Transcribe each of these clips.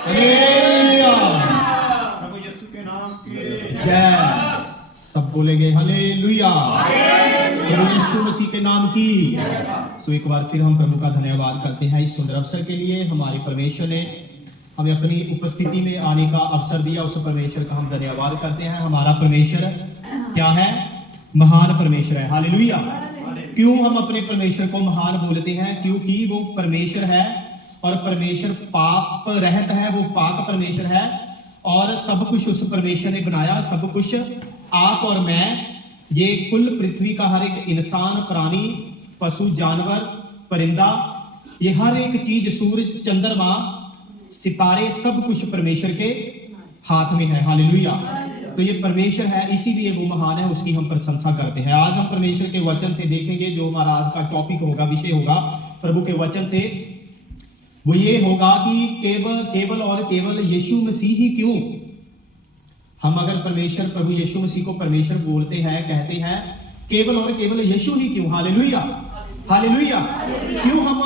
Hallelujah. प्रभु यीशु के नाम की जय। सब बोलेंगे हालेलुया। प्रभु यीशु मसीह के नाम की। सो एक बार फिर हम प्रभु का धन्यवाद करते हैं इस सुंदर अवसर के लिए। हमारे परमेश्वर ने हमें अपनी उपस्थिति में आने का अवसर दिया, उस परमेश्वर का हम धन्यवाद करते हैं। हमारा परमेश्वर क्या है? महान परमेश्वर है। हालेलुया। क्यों हम अपने परमेश्वर को महान बोलते हैं? क्योंकि वो परमेश्वर है और परमेश्वर पाप रहित है, वो पाक परमेश्वर है और सब कुछ उस परमेश्वर ने बनाया। सब कुछ आप और मैं, ये कुल पृथ्वी का हर एक इंसान, प्राणी, पशु, जानवर, परिंदा, ये हर एक चीज, सूरज, चंद्रमा, सितारे, सब कुछ परमेश्वर के हाथ में है। हालेलुया। तो ये परमेश्वर है, इसीलिए वो महान है, उसकी हम प्रशंसा करते हैं। आज हम परमेश्वर के वचन से देखेंगे, जो हमारा आज का टॉपिक होगा, विषय होगा प्रभु के वचन से, वो ये होगा कि केवल और केवल यीशु मसीह ही क्यों? हम अगर परमेश्वर, प्रभु यीशु मसीह को परमेश्वर बोलते हैं, कहते हैं, केवल और केवल यीशु ही क्यों? हालेलुया। हालेलुया। क्यों हम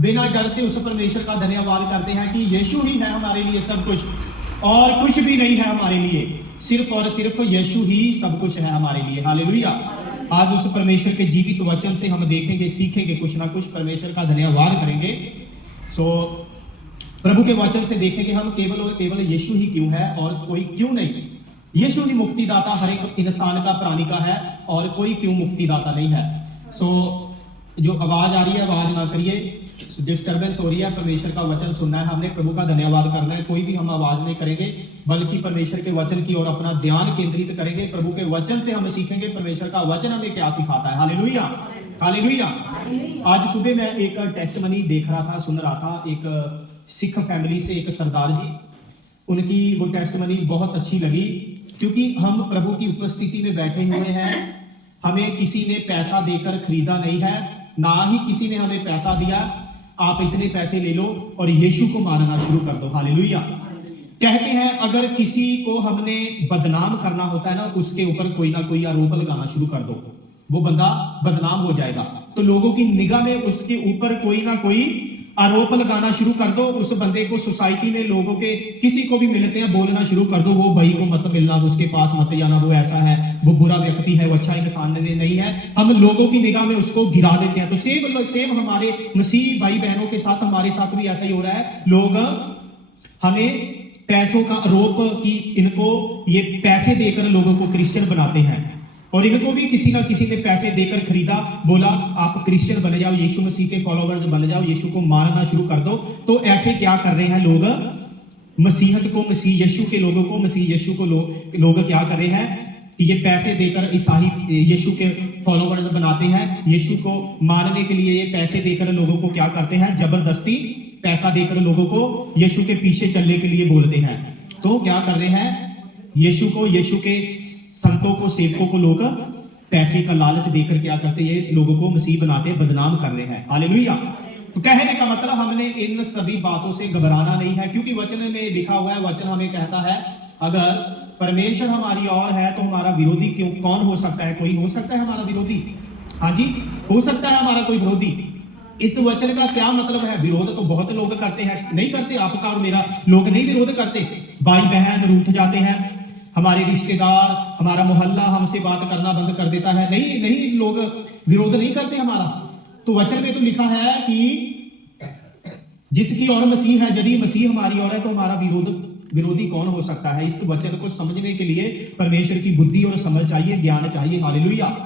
बिना डर से उस परमेश्वर का धन्यवाद करते हैं कि यीशु ही है हमारे लिए सब कुछ और कुछ भी नहीं है हमारे लिए, सिर्फ और सिर्फ यीशु ही सब कुछ है हमारे लिए। हालेलुया। आज उस परमेश्वर के जीवित वचन से हम देखेंगे, सीखेंगे, कुछ ना कुछ परमेश्वर का धन्यवाद करेंगे। सो प्रभु के वचन से देखेंगे हम, केवल और केवल यीशु ही क्यों है और कोई क्यों नहीं। यीशु ही मुक्तिदाता हर एक इंसान का, प्राणी का है और कोई क्यों मुक्तिदाता नहीं है। सो जो आवाज आ रही है, आवाज ना करिए, डिस्टर्बेंस हो रही है। परमेश्वर का वचन सुनना है हमने, प्रभु का धन्यवाद करना है। कोई भी हम आवाज नहीं करेंगे, बल्कि परमेश्वर के वचन की ओर अपना ध्यान केंद्रित करेंगे। प्रभु के वचन से हम सीखेंगे परमेश्वर का वचन हमें क्या सिखाता है। हालेलुया। हालेलुया। आज सुबह मैं एक टेस्टमनी देख रहा था, सुन रहा था, एक सिख फैमिली से एक सरदार जी, उनकी वो टेस्टमनी बहुत अच्छी लगी, क्योंकि हम प्रभु की उपस्थिति में बैठे हुए हैं। हमें किसी ने पैसा देकर खरीदा नहीं है, ना ही किसी ने हमें पैसा दिया। आप इतने पैसे ले लो और यीशु को मानना शुरू कर दो। हालेलुया। कहते हैं अगर किसी को हमने बदनाम करना होता है ना, उसके ऊपर कोई ना कोई आरोप लगाना शुरू कर दो, वो बंदा बदनाम हो जाएगा। तो लोगों की निगाह में उसके ऊपर कोई ना कोई आरोप लगाना शुरू कर दो। उस बंदे को सोसाइटी में लोगों के किसी को भी मिलते हैं बोलना शुरू कर दो, वो भाई को मत मिलना, उसके पास मत जाना, वो ऐसा है, वो बुरा व्यक्ति है, वो अच्छा इंसान नहीं है। हम लोगों की निगाह में उसको गिरा देते हैं। तो सेम हमारे मसीह भाई बहनों के साथ, हमारे साथ भी ऐसा ही हो रहा है। लोग हमें पैसों का आरोप कि इनको ये पैसे देकर लोगों को क्रिश्चियन बनाते हैं, और इनको भी किसी ना किसी ने पैसे देकर खरीदा, बोला आप क्रिश्चियन बन जाओ, यीशु मसीह के फॉलोवर्स बन जाओ, यीशु को मानना शुरू कर दो। तो ऐसे क्या कर रहे हैं लोग? मसीहत को, मसीह यीशु के लोगों को, मसीह यीशु को लोग क्या कर रहे हैं कि ये पैसे देकर ईसाई यीशु के फॉलोवर्स बनाते हैं। यीशु को मानने के लिए ये पैसे देकर लोगों को क्या करते हैं? जबरदस्ती पैसा देकर लोगों को यीशु के पीछे चलने के लिए बोलते हैं। तो क्या कर रहे हैं? यीशु को, यीशु के संतों को, सेवकों को लोग पैसे का लालच देकर क्या करते हैं? ये लोगों को मसीह बनाते, बदनाम कर रहे हैं। हालेलुया। तो कहने का मतलब हमने इन सभी बातों से घबराना नहीं है, क्योंकि वचन में लिखा हुआ है, वचन हमें कहता है अगर परमेश्वर हमारी ओर है तो हमारा विरोधी क्यों कौन हो सकता है? कोई हो सकता है हमारा विरोधी? हाँ जी, हो सकता है हमारा कोई विरोधी। इस वचन का क्या मतलब है? विरोध तो बहुत लोग करते हैं, नहीं करते? आपका और मेरा लोग नहीं विरोध करते? भाई बहन रूठ जाते हैं, हमारे रिश्तेदार, हमारा मोहल्ला हमसे बात करना बंद कर देता है, नहीं लोग विरोध नहीं करते हमारा। तो वचन में तो लिखा है कि जिसकी ओर मसीह है, यदि मसीह हमारी ओर है तो हमारा विरोधी कौन हो सकता है? इस वचन को समझने के लिए परमेश्वर की बुद्धि और समझ चाहिए, ज्ञान चाहिए। हालेलुया।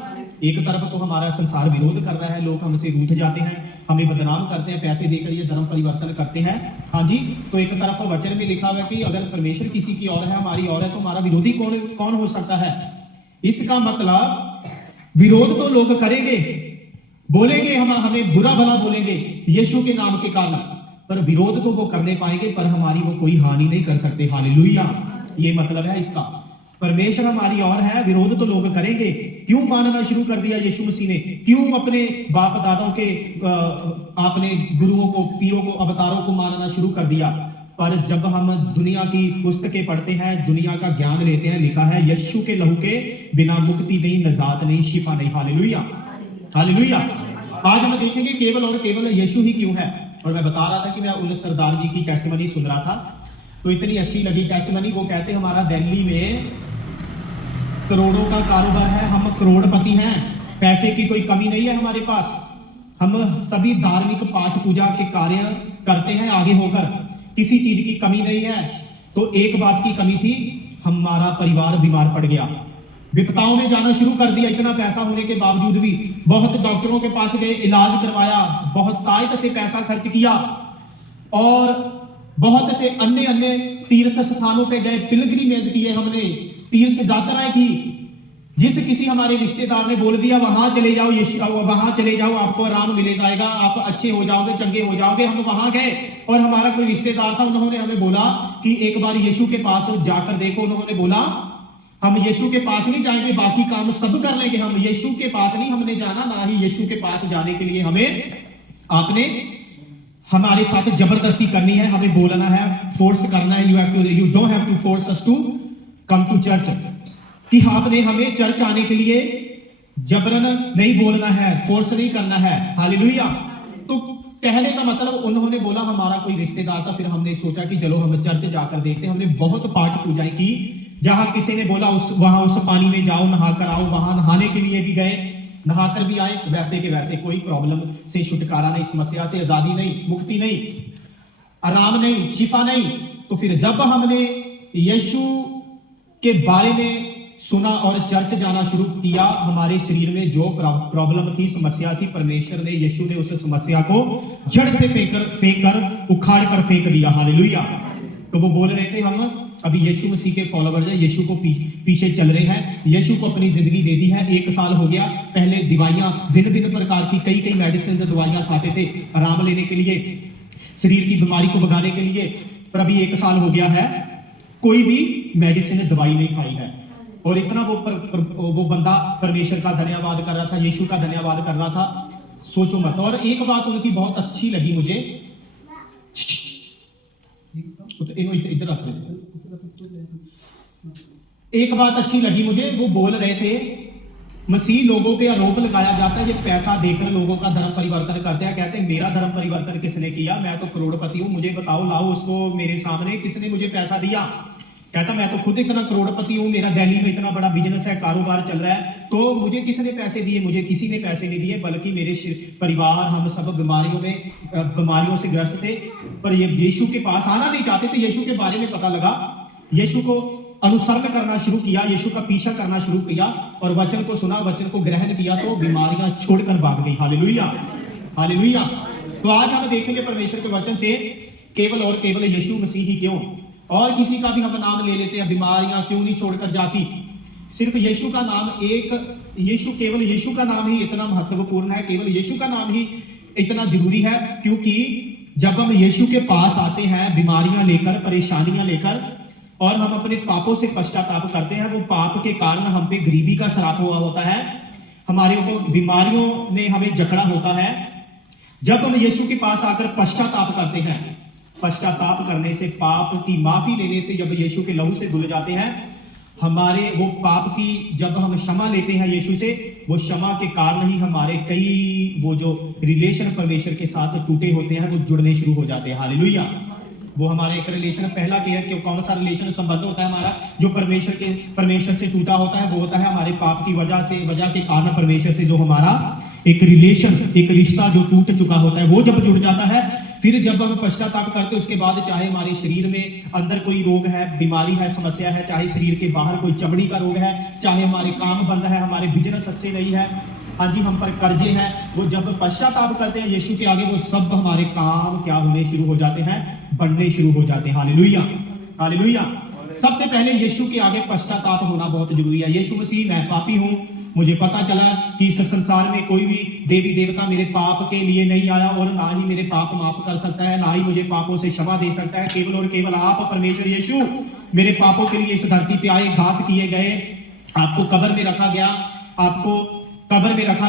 एक तरफ तो हमारा संसार विरोध कर रहा है, लोग हमसे रूठ जाते हैं, हमें बदनाम करते हैं, पैसे देकर ये धर्म परिवर्तन करते हैं। हाँ जी। तो एक तरफ वचन में लिखा हुआ है कि अगर परमेश्वर किसी की ओर है, हमारी ओर है, तो हमारा विरोधी कौन हो सकता है? इसका मतलब विरोध तो लोग करेंगे, बोलेंगे, हमें बुरा भला बोलेंगे यीशु के नाम के कारण, पर विरोध तो वो करने पाएंगे, पर हमारी वो कोई हानि नहीं कर सकते। हालेलुया। ये मतलब है इसका। परमेश्वर हमारी ओर है, विरोध तो लोग करेंगे। क्यों मानना शुरू कर दिया यीशु मसीह ने? क्यों अपने बाप दादाओं के आपने गुरुओं को, पीरों को, अवतारों को मानना शुरू कर दिया? पर जब हम दुनिया की पुस्तकें पढ़ते हैं, दुनिया का ज्ञान लेते हैं, लिखा है यीशु के लहू के बिना मुक्ति नहीं, नजात नहीं, शिफा नहीं। हालेलुया। हालेलुया। आज हम देखेंगे केवल और केवल यीशु ही क्यों है। और मैं बता रहा था कि मैं उन सरदार जी की टेस्टिमनी सुन रहा था, तो इतनी अच्छी लगी टेस्टमनी। वो कहते हमारा दिल्ली में करोड़ों का कारोबार है, हम करोड़पति हैं, पैसे की कोई कमी नहीं है हमारे पास, हम सभी धार्मिक पाठ पूजा के कार्य करते हैं आगे होकर, किसी चीज की कमी नहीं है। तो एक बात की कमी थी, हमारा परिवार बीमार पड़ गया, विपताओं में जाना शुरू कर दिया। इतना पैसा होने के बावजूद भी बहुत डॉक्टरों के पास गए, इलाज करवाया, बहुत ताकत से पैसा खर्च किया और बहुत से अन्य अन्य तीर्थ स्थानों पे गए, पिलग्रिमेज किए, हमने तीर्थ यात्राएं की। जिस किसी हमारे रिश्तेदार ने बोल दिया वहां चले जाओ, वहां चले जाओ, आपको आराम मिले जाएगा, आप अच्छे हो जाओगे, चंगे हो जाओगे, हम वहां गए। और हमारा कोई रिश्तेदार था, उन्होंने हमें बोला कि एक बार यीशु के पास जाकर देखो। उन्होंने बोला हम यीशु के पास नहीं जाएंगे, बाकी काम सब कर लेंगे, हम यीशु के पास नहीं हमने जाना, ना ही यीशु के पास जाने के लिए हमें आपने हमारे साथ जबरदस्ती करनी है, हमें बोलना है, फोर्स करना है। You don't have to force us to come to church, कि आपने हमें चर्च आने के लिए जबरन नहीं बोलना है, फोर्स नहीं करना है। हालेलुया। तो कहने का मतलब उन्होंने बोला, हमारा कोई रिश्तेदार था, फिर हमने सोचा कि चलो हम चर्च जाकर देखते हैं। हमने बहुत पाठ पूजाएं की, जहां किसी ने बोला वहां उस पानी में जाओ, नहा कर आओ, वहां नहाने के लिए भी गए, नहाकर भी आए, वैसे के वैसे कोई प्रॉब्लम से छुटकारा नहीं, समस्या से आजादी नहीं, मुक्ति नहीं, आराम नहीं, शिफा नहीं। तो फिर जब हमने यीशु के बारे में सुना और चर्च जाना शुरू किया, हमारे शरीर में जो प्रॉब्लम थी, समस्या थी, परमेश्वर ने, यीशु ने उस समस्या को जड़ से फेंक कर उखाड़ कर फेंक दिया। हालेलुया। तो वो बोल रहे थे हम अभी यीशु मसीह के फॉलोवर हैं, यीशु को पीछे चल रहे हैं, यीशु को अपनी जिंदगी दे दी है। 1 साल हो गया, पहले दवाइयां भिन्न भिन्न प्रकार की कई मेडिसिन दवाइयां खाते थे आराम लेने के लिए, शरीर की बीमारी को भगाने के लिए, पर अभी 1 साल हो गया है, कोई भी मेडिसिन दवाई नहीं खाई है। और इतना वो बंदा परमेश्वर का धन्यवाद कर रहा था, यीशु का धन्यवाद कर रहा था, सोचो मत। और एक बात उनकी बहुत अच्छी लगी मुझे, इधर रख दे। एक बात अच्छी लगी मुझे, वो बोल रहे थे मसीह लोगों पे आरोप लगाया जाता है ये पैसा देकर लोगों का धर्म परिवर्तन करते हैं। कहते हैं मेरा धर्म परिवर्तन किसने किया, मैं तो करोड़पति हूं, मुझे बताओ, लाओ उसको मेरे सामने, किसने मुझे पैसा दिया। कहता मैं तो खुद इतना करोड़पति हूं, मेरा दिल्ली में इतना बड़ा बिजनेस है, कारोबार चल रहा है, तो मुझे किसने पैसे दिए, मुझे किसी ने पैसे नहीं दिए, बल्कि मेरे परिवार, हम सब बीमारियों से ग्रस्त थे। पर ये यीशु के पास आना नहीं चाहते थे। यीशु के बारे में पता लगा, यीशु को अनुसरण करना शुरू किया, यीशु का पीछा करना शुरू किया और वचन को सुना, वचन को ग्रहण किया, तो बीमारियां छोड़कर भाग गई। Hallelujah, hallelujah. तो आज हम देखेंगे परमेश्वर के वचन से केवल और केवल यीशु मसीह ही क्यों, और किसी का भी हम नाम ले लेते हैं, बीमारियां क्यों नहीं छोड़कर जाती। सिर्फ यीशु का नाम, केवल यीशु का नाम ही इतना महत्वपूर्ण है, केवल यीशु का नाम ही इतना जरूरी है, क्योंकि जब हम यीशु के पास आते हैं बीमारियां लेकर, परेशानियां लेकर, और हम अपने पापों से पश्चाताप करते हैं, वो पाप के कारण हम पे गरीबी का श्राप हुआ होता है, हमारे ऊपर बीमारियों ने हमें जकड़ा होता है। जब हम यीशु के पास आकर पश्चाताप करते हैं, पश्चाताप करने से, पाप की माफी लेने से, जब यीशु के लहू से धुल जाते हैं, हमारे वो पाप की जब हम क्षमा लेते हैं यीशु से, वो क्षमा के कारण ही हमारे कई वो जो रिलेशन परमेश्वर के साथ टूटे होते हैं, वो जुड़ने शुरू हो जाते हैं। हालेलुया। वो हमारे एक रिलेशन, पहला कौन सा रिलेशन संबंध होता है हमारा, जो परमेश्वर से टूटा होता है, वो होता है हमारे पाप की वजह के कारण परमेश्वर से जो हमारा एक रिलेशन, एक रिश्ता जो टूट चुका होता है, वो जब जुड़ जाता है, फिर जब हम पश्चाताप करते हैं, उसके बाद चाहे हमारे शरीर में अंदर कोई रोग है, बीमारी है, समस्या है, चाहे शरीर के बाहर कोई चमड़ी का रोग है, चाहे हमारे काम बंद है, हमारे बिजनेस अच्छे नहीं है, हाँ जी, हम पर कर्जे हैं, वो जब पश्चाताप करते हैं यीशु के आगे, वो सब हमारे काम क्या होने शुरू हो जाते हैं, बढ़ने शुरू हो जाते हैं। Hallelujah, hallelujah. सबसे पहले यीशु के आगे पश्चाताप होना बहुत जरूरी है। यीशु मसीह, मैं पापी हूं, मुझे पता चला कि इस संसार में कोई भी देवी देवता मेरे पाप के लिए नहीं आया, और ना ही मेरे पाप माफ कर सकता है, ना ही मुझे पापों से क्षमा दे सकता है। केवल और केवल आप परमेश्वर यीशु मेरे पापों के लिए इस धरती पे आए, घात किए गए, आपको कब्र में रखा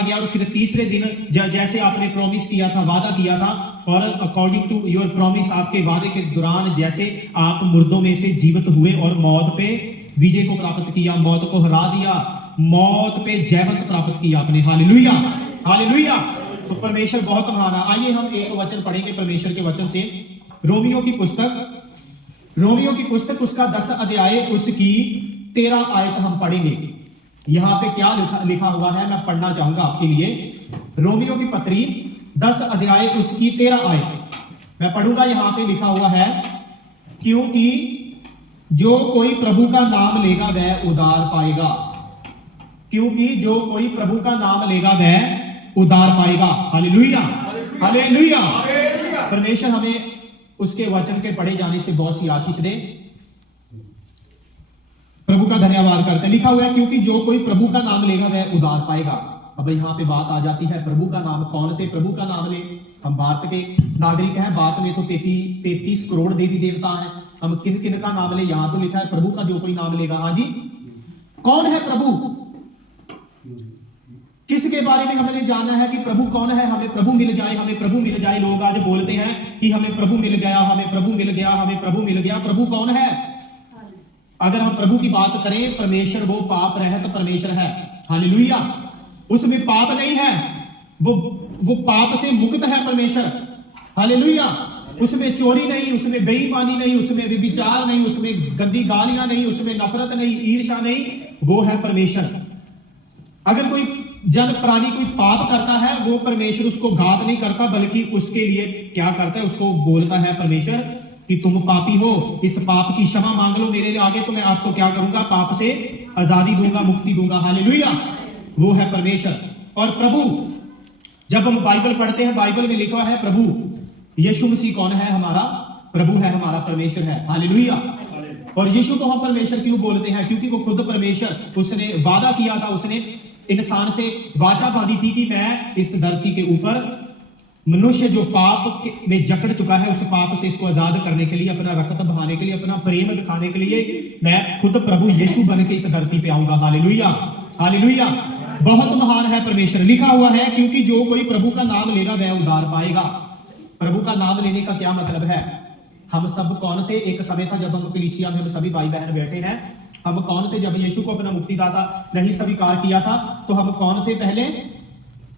गया, और फिर तीसरे दिन जैसे आपने प्रॉमिस किया था, वादा किया था, और अकॉर्डिंग टू योर प्रॉमिस, आपके वादे के दौरान जैसे आप मुर्दों में से जीवित हुए और मौत पे विजय को प्राप्त किया, मौत को हरा दिया, मौत पे जयवंत प्राप्त किया आपने। Hallelujah, hallelujah. तो परमेश्वर बहुत महान है। आइए हम एक वचन पढ़ेंगे परमेश्वर के वचन से, रोमियो की पुस्तक रोमियो की पुस्तक उसका 10 अध्याय उसकी 13 आयत हम पढ़ेंगे। यहां पे क्या लिखा हुआ है मैं पढ़ना चाहूंगा आपके लिए। रोमियो की पत्री 10 अध्याय उसकी 13 आयत मैं पढ़ूंगा। यहां पे लिखा हुआ है, क्योंकि जो कोई प्रभु का नाम लेगा वह उद्धार पाएगा। क्योंकि जो कोई प्रभु का नाम लेगा वह उद्धार पाएगा। Hallelujah, hallelujah. परमेश्वर हमें उसके वचन के पढ़े जाने से बहुत सी आशीष दे। प्रभु का धन्यवाद करते हैं। लिखा हुआ है, क्योंकि जो कोई प्रभु का नाम लेगा वह उद्धार पाएगा। अब यहां पे बात आ जाती है, प्रभु का नाम, कौन से प्रभु का नाम ले? हम भारत के नागरिक हैं, भारत में तो 33 करोड़ देवी देवता हैं। हम किन किन का नाम ले? यहां तो लिखा है प्रभु का जो कोई नाम लेगा। हाँ जी, कौन है प्रभु? किसके बारे में हमें जानना है कि प्रभु कौन है? हमें प्रभु मिल जाए, हमें प्रभु मिल जाए। लोग आज बोलते हैं कि हमें प्रभु मिल गया, हमें प्रभु मिल गया, हमें प्रभु मिल गया। प्रभु कौन है? अगर हम प्रभु की बात करें, परमेश्वर वो पाप रहित परमेश्वर है। हालेलुया। उसमें पाप नहीं है, वो पाप से मुक्त है परमेश्वर। हालेलुया। उसमें चोरी नहीं, उसमें बेईमानी नहीं, उसमें व्यभिचार नहीं, उसमें गंदी गालियां नहीं, उसमें नफरत नहीं, ईर्ष्या नहीं। वो है परमेश्वर। अगर कोई जन प्राणी कोई पाप करता है, वो परमेश्वर उसको घात नहीं करता, बल्कि उसके लिए क्या करता है? उसको बोलता है परमेश्वर कि तुम पापी हो, इस पाप की क्षमा मांग लो मेरे आगे, तो मैं आपको क्या करूंगा? पाप से आजादी दूंगा, मुक्ति दूंगा। हालेलुया। वो है परमेश्वर। और प्रभु, जब हम बाइबल पढ़ते हैं, बाइबल में लिखा है प्रभु यीशु मसीह कौन है? हमारा प्रभु है, हमारा परमेश्वर है। हालेलुया। और यीशु को हम परमेश्वर क्यों बोलते हैं? क्योंकि वो खुद परमेश्वर, उसने वादा किया था, उसने इंसान से वाचा बांधी थी कि मैं इस धरती के ऊपर मनुष्य जो पाप में जकड़ चुका है, उस पाप से इसको आजाद करने के लिए, अपना रक्त बहाने के लिए, अपना प्रेम दिखाने के लिए मैं खुद प्रभु यीशु बन के इस धरती पे आऊंगा। Hallelujah, hallelujah. बहुत महान है परमेश्वर। लिखा हुआ है, क्योंकि जो कोई प्रभु का नाम लेगा वह उद्धार पाएगा। प्रभु का नाम लेने का क्या मतलब है? हम सब कौन थे? एक समय था जब हम कलीसिया में हम सभी भाई बहन बैठे हैं। हम कौन थे जब यीशु को अपना मुक्तिदाता नहीं स्वीकार किया था? तो हम कौन थे? पहले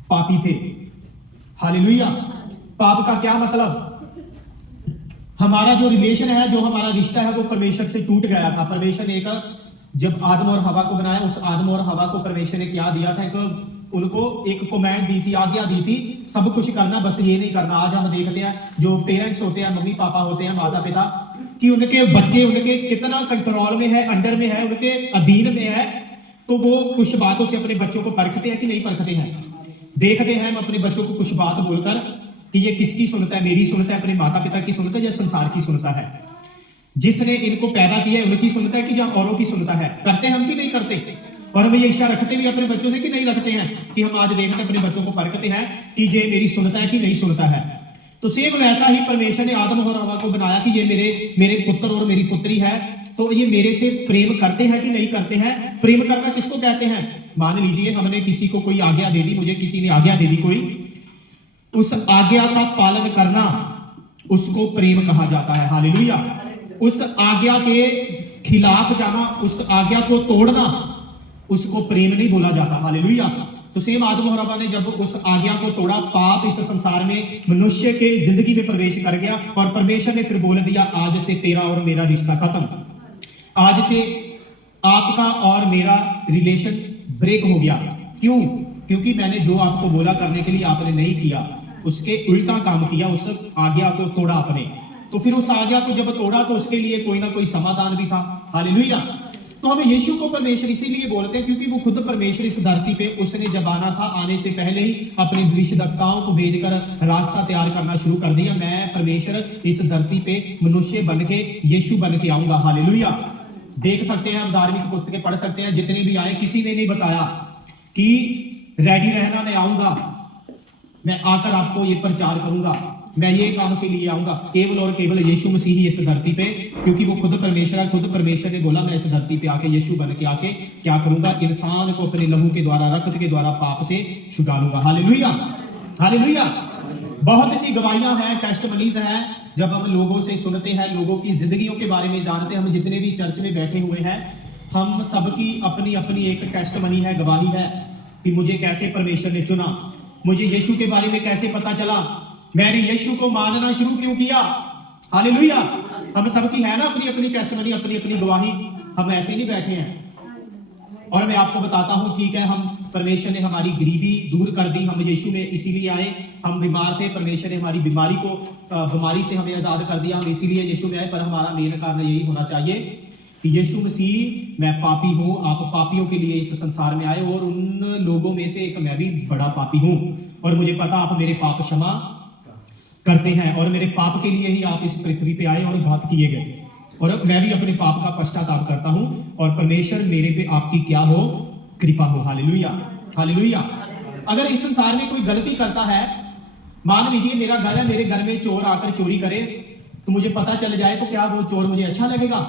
पापी थे। हालेलुया। पाप का क्या मतलब? हमारा जो रिलेशन है, जो हमारा रिश्ता है, वो परमेश्वर से टूट गया था। परमेश्वर ने जब आदम और हवा को बनाया, उस आदम और हवा को परमेश्वर ने क्या दिया था? उनको एक कमांड दी थी, आज्ञा दी थी, सब कुछ करना, बस ये नहीं करना। आज हम देखते हैं जो पेरेंट्स होते हैं, मम्मी पापा होते हैं, माता पिता, कि उनके बच्चे उनके कितना कंट्रोल में है, अंडर में है, उनके अधीन में है, तो वो कुछ बातों से अपने बच्चों को परखते हैं कि नहीं परखते हैं। देखते हैं हम अपने बच्चों को कुछ बात बोलकर कि ये किसकी सुनता है? मेरी सुनता है, अपने माता पिता की सुनता है, या संसार की सुनता है? जिसने इनको पैदा किया है उनकी सुनता है कि या औरों की सुनता है? करते हैं हम कि नहीं करते? और हम ये इच्छा रखते भी अपने बच्चों से कि नहीं रखते हैं? कि हम आज देखते हैं अपने बच्चों को परखते हैं कि ये मेरी सुनता है कि नहीं सुनता है। तो सेम वैसा ही परमेश्वर ने आदम और हवा को बनाया कि ये मेरे पुत्र और मेरी पुत्री है, तो ये मेरे से प्रेम करते हैं कि नहीं करते हैं? प्रेम करना किसको कहते हैं? मान लीजिए हमने किसी को कोई आज्ञा दे दी, मुझे किसी ने आज्ञा दे दी कोई, उस आज्ञा का पालन करना उसको प्रेम कहा जाता है। हालेलुया। उस आज्ञा के खिलाफ जाना, उस आज्ञा को तोड़ना, उसको प्रेम नहीं बोला जाता। हालेलुया। तो सेम आदम और हवा ने जब उस आज्ञा को तोड़ा, पाप इस संसार में मनुष्य के जिंदगी में प्रवेश कर गया, और परमेश्वर ने फिर बोल दिया, आज से तेरा और मेरा रिश्ता खत्म, आज से आपका और मेरा रिलेशन ब्रेक हो गया। क्यों? क्योंकि मैंने जो आपको बोला करने के लिए आपने नहीं किया, उसके उल्टा काम किया, उस आज्ञा को तोड़ा आपने। तो फिर उस आज्ञा को जब तोड़ा तो उसके लिए कोई ना कोई समाधान भी था। हालेलुया। तो हमें यीशु को परमेश्वर इसीलिए बोलते हैं क्योंकि वो खुद परमेश्वर इस धरती पे, उसने जब आना था, आने से पहले ही अपने भविष्यद्वक्ताओं को भेजकर रास्ता तैयार करना शुरू कर दिया। मैं परमेश्वर इस धरती पे मनुष्य बन के, यीशु बन के आऊंगा। हालेलुया। देख सकते हैं, हम धार्मिक पुस्तकें पढ़ सकते हैं, जितने भी आए किसी ने नहीं बताया कि रेडी रहना, मैं आऊंगा, मैं आकर आपको ये प्रचार करूंगा, मैं ये काम के लिए आऊंगा। केवल और केवल यीशु मसीह ही इस धरती पे, क्योंकि वो खुद परमेश्वर है। खुद परमेश्वर ने बोला, मैं इस धरती पे आके यीशु बन के आके क्या करूंगा? इंसान को अपने लहू के द्वारा, रक्त के द्वारा पाप से छुड़ा लूंगा। Hallelujah, hallelujah. बहुत सी गवाहियां हैं, टेस्टमनीज हैं, जब हम लोगों से सुनते हैं, लोगों की जिंदगियों के बारे में जानते हैं। हम जितने भी चर्च में बैठे हुए हैं, हम सबकी अपनी अपनी एक टेस्टमनी है, गवाही है कि मुझे कैसे परमेश्वर ने चुना, मुझे यीशु के बारे में कैसे पता चला, मैंने यीशु को मानना शुरू क्यों किया। हालेलुया। हम सबकी है ना अपनी अपनी टेस्टिमनी, अपनी अपनी गवाही। हम ऐसे नहीं बैठे हैं। और मैं आपको बताता हूं, ठीक है, हम परमेश्वर ने हमारी गरीबी दूर कर दी, हम यीशु में इसीलिए आए। हम बीमार थे, परमेश्वर ने हमारी बीमारी से हमें आजाद कर दिया, हम इसीलिए यीशु में आए। पर हमारा मेन कारण यही होना चाहिए कि यीशु मसीह, मैं पापी हूं, आप पापियों के लिए इस संसार में आए, और उन लोगों में से एक मैं भी बड़ा पापी हूं, और मुझे पता आप मेरे पाप क्षमा करते हैं, और मेरे पाप के लिए ही आप इस पृथ्वी पे आए और घात किए गए, और मैं भी अपने पाप का पश्चाताप करता हूं, और परमेश्वर मेरे पे आपकी क्या हो, कृपा हो। Hallelujah, hallelujah. अगर इस संसार में कोई गलती करता है, मान लीजिए मेरा घर है, मेरे घर में चोर आकर चोरी करे, तो मुझे पता चल जाए, तो क्या वो चोर मुझे अच्छा लगेगा?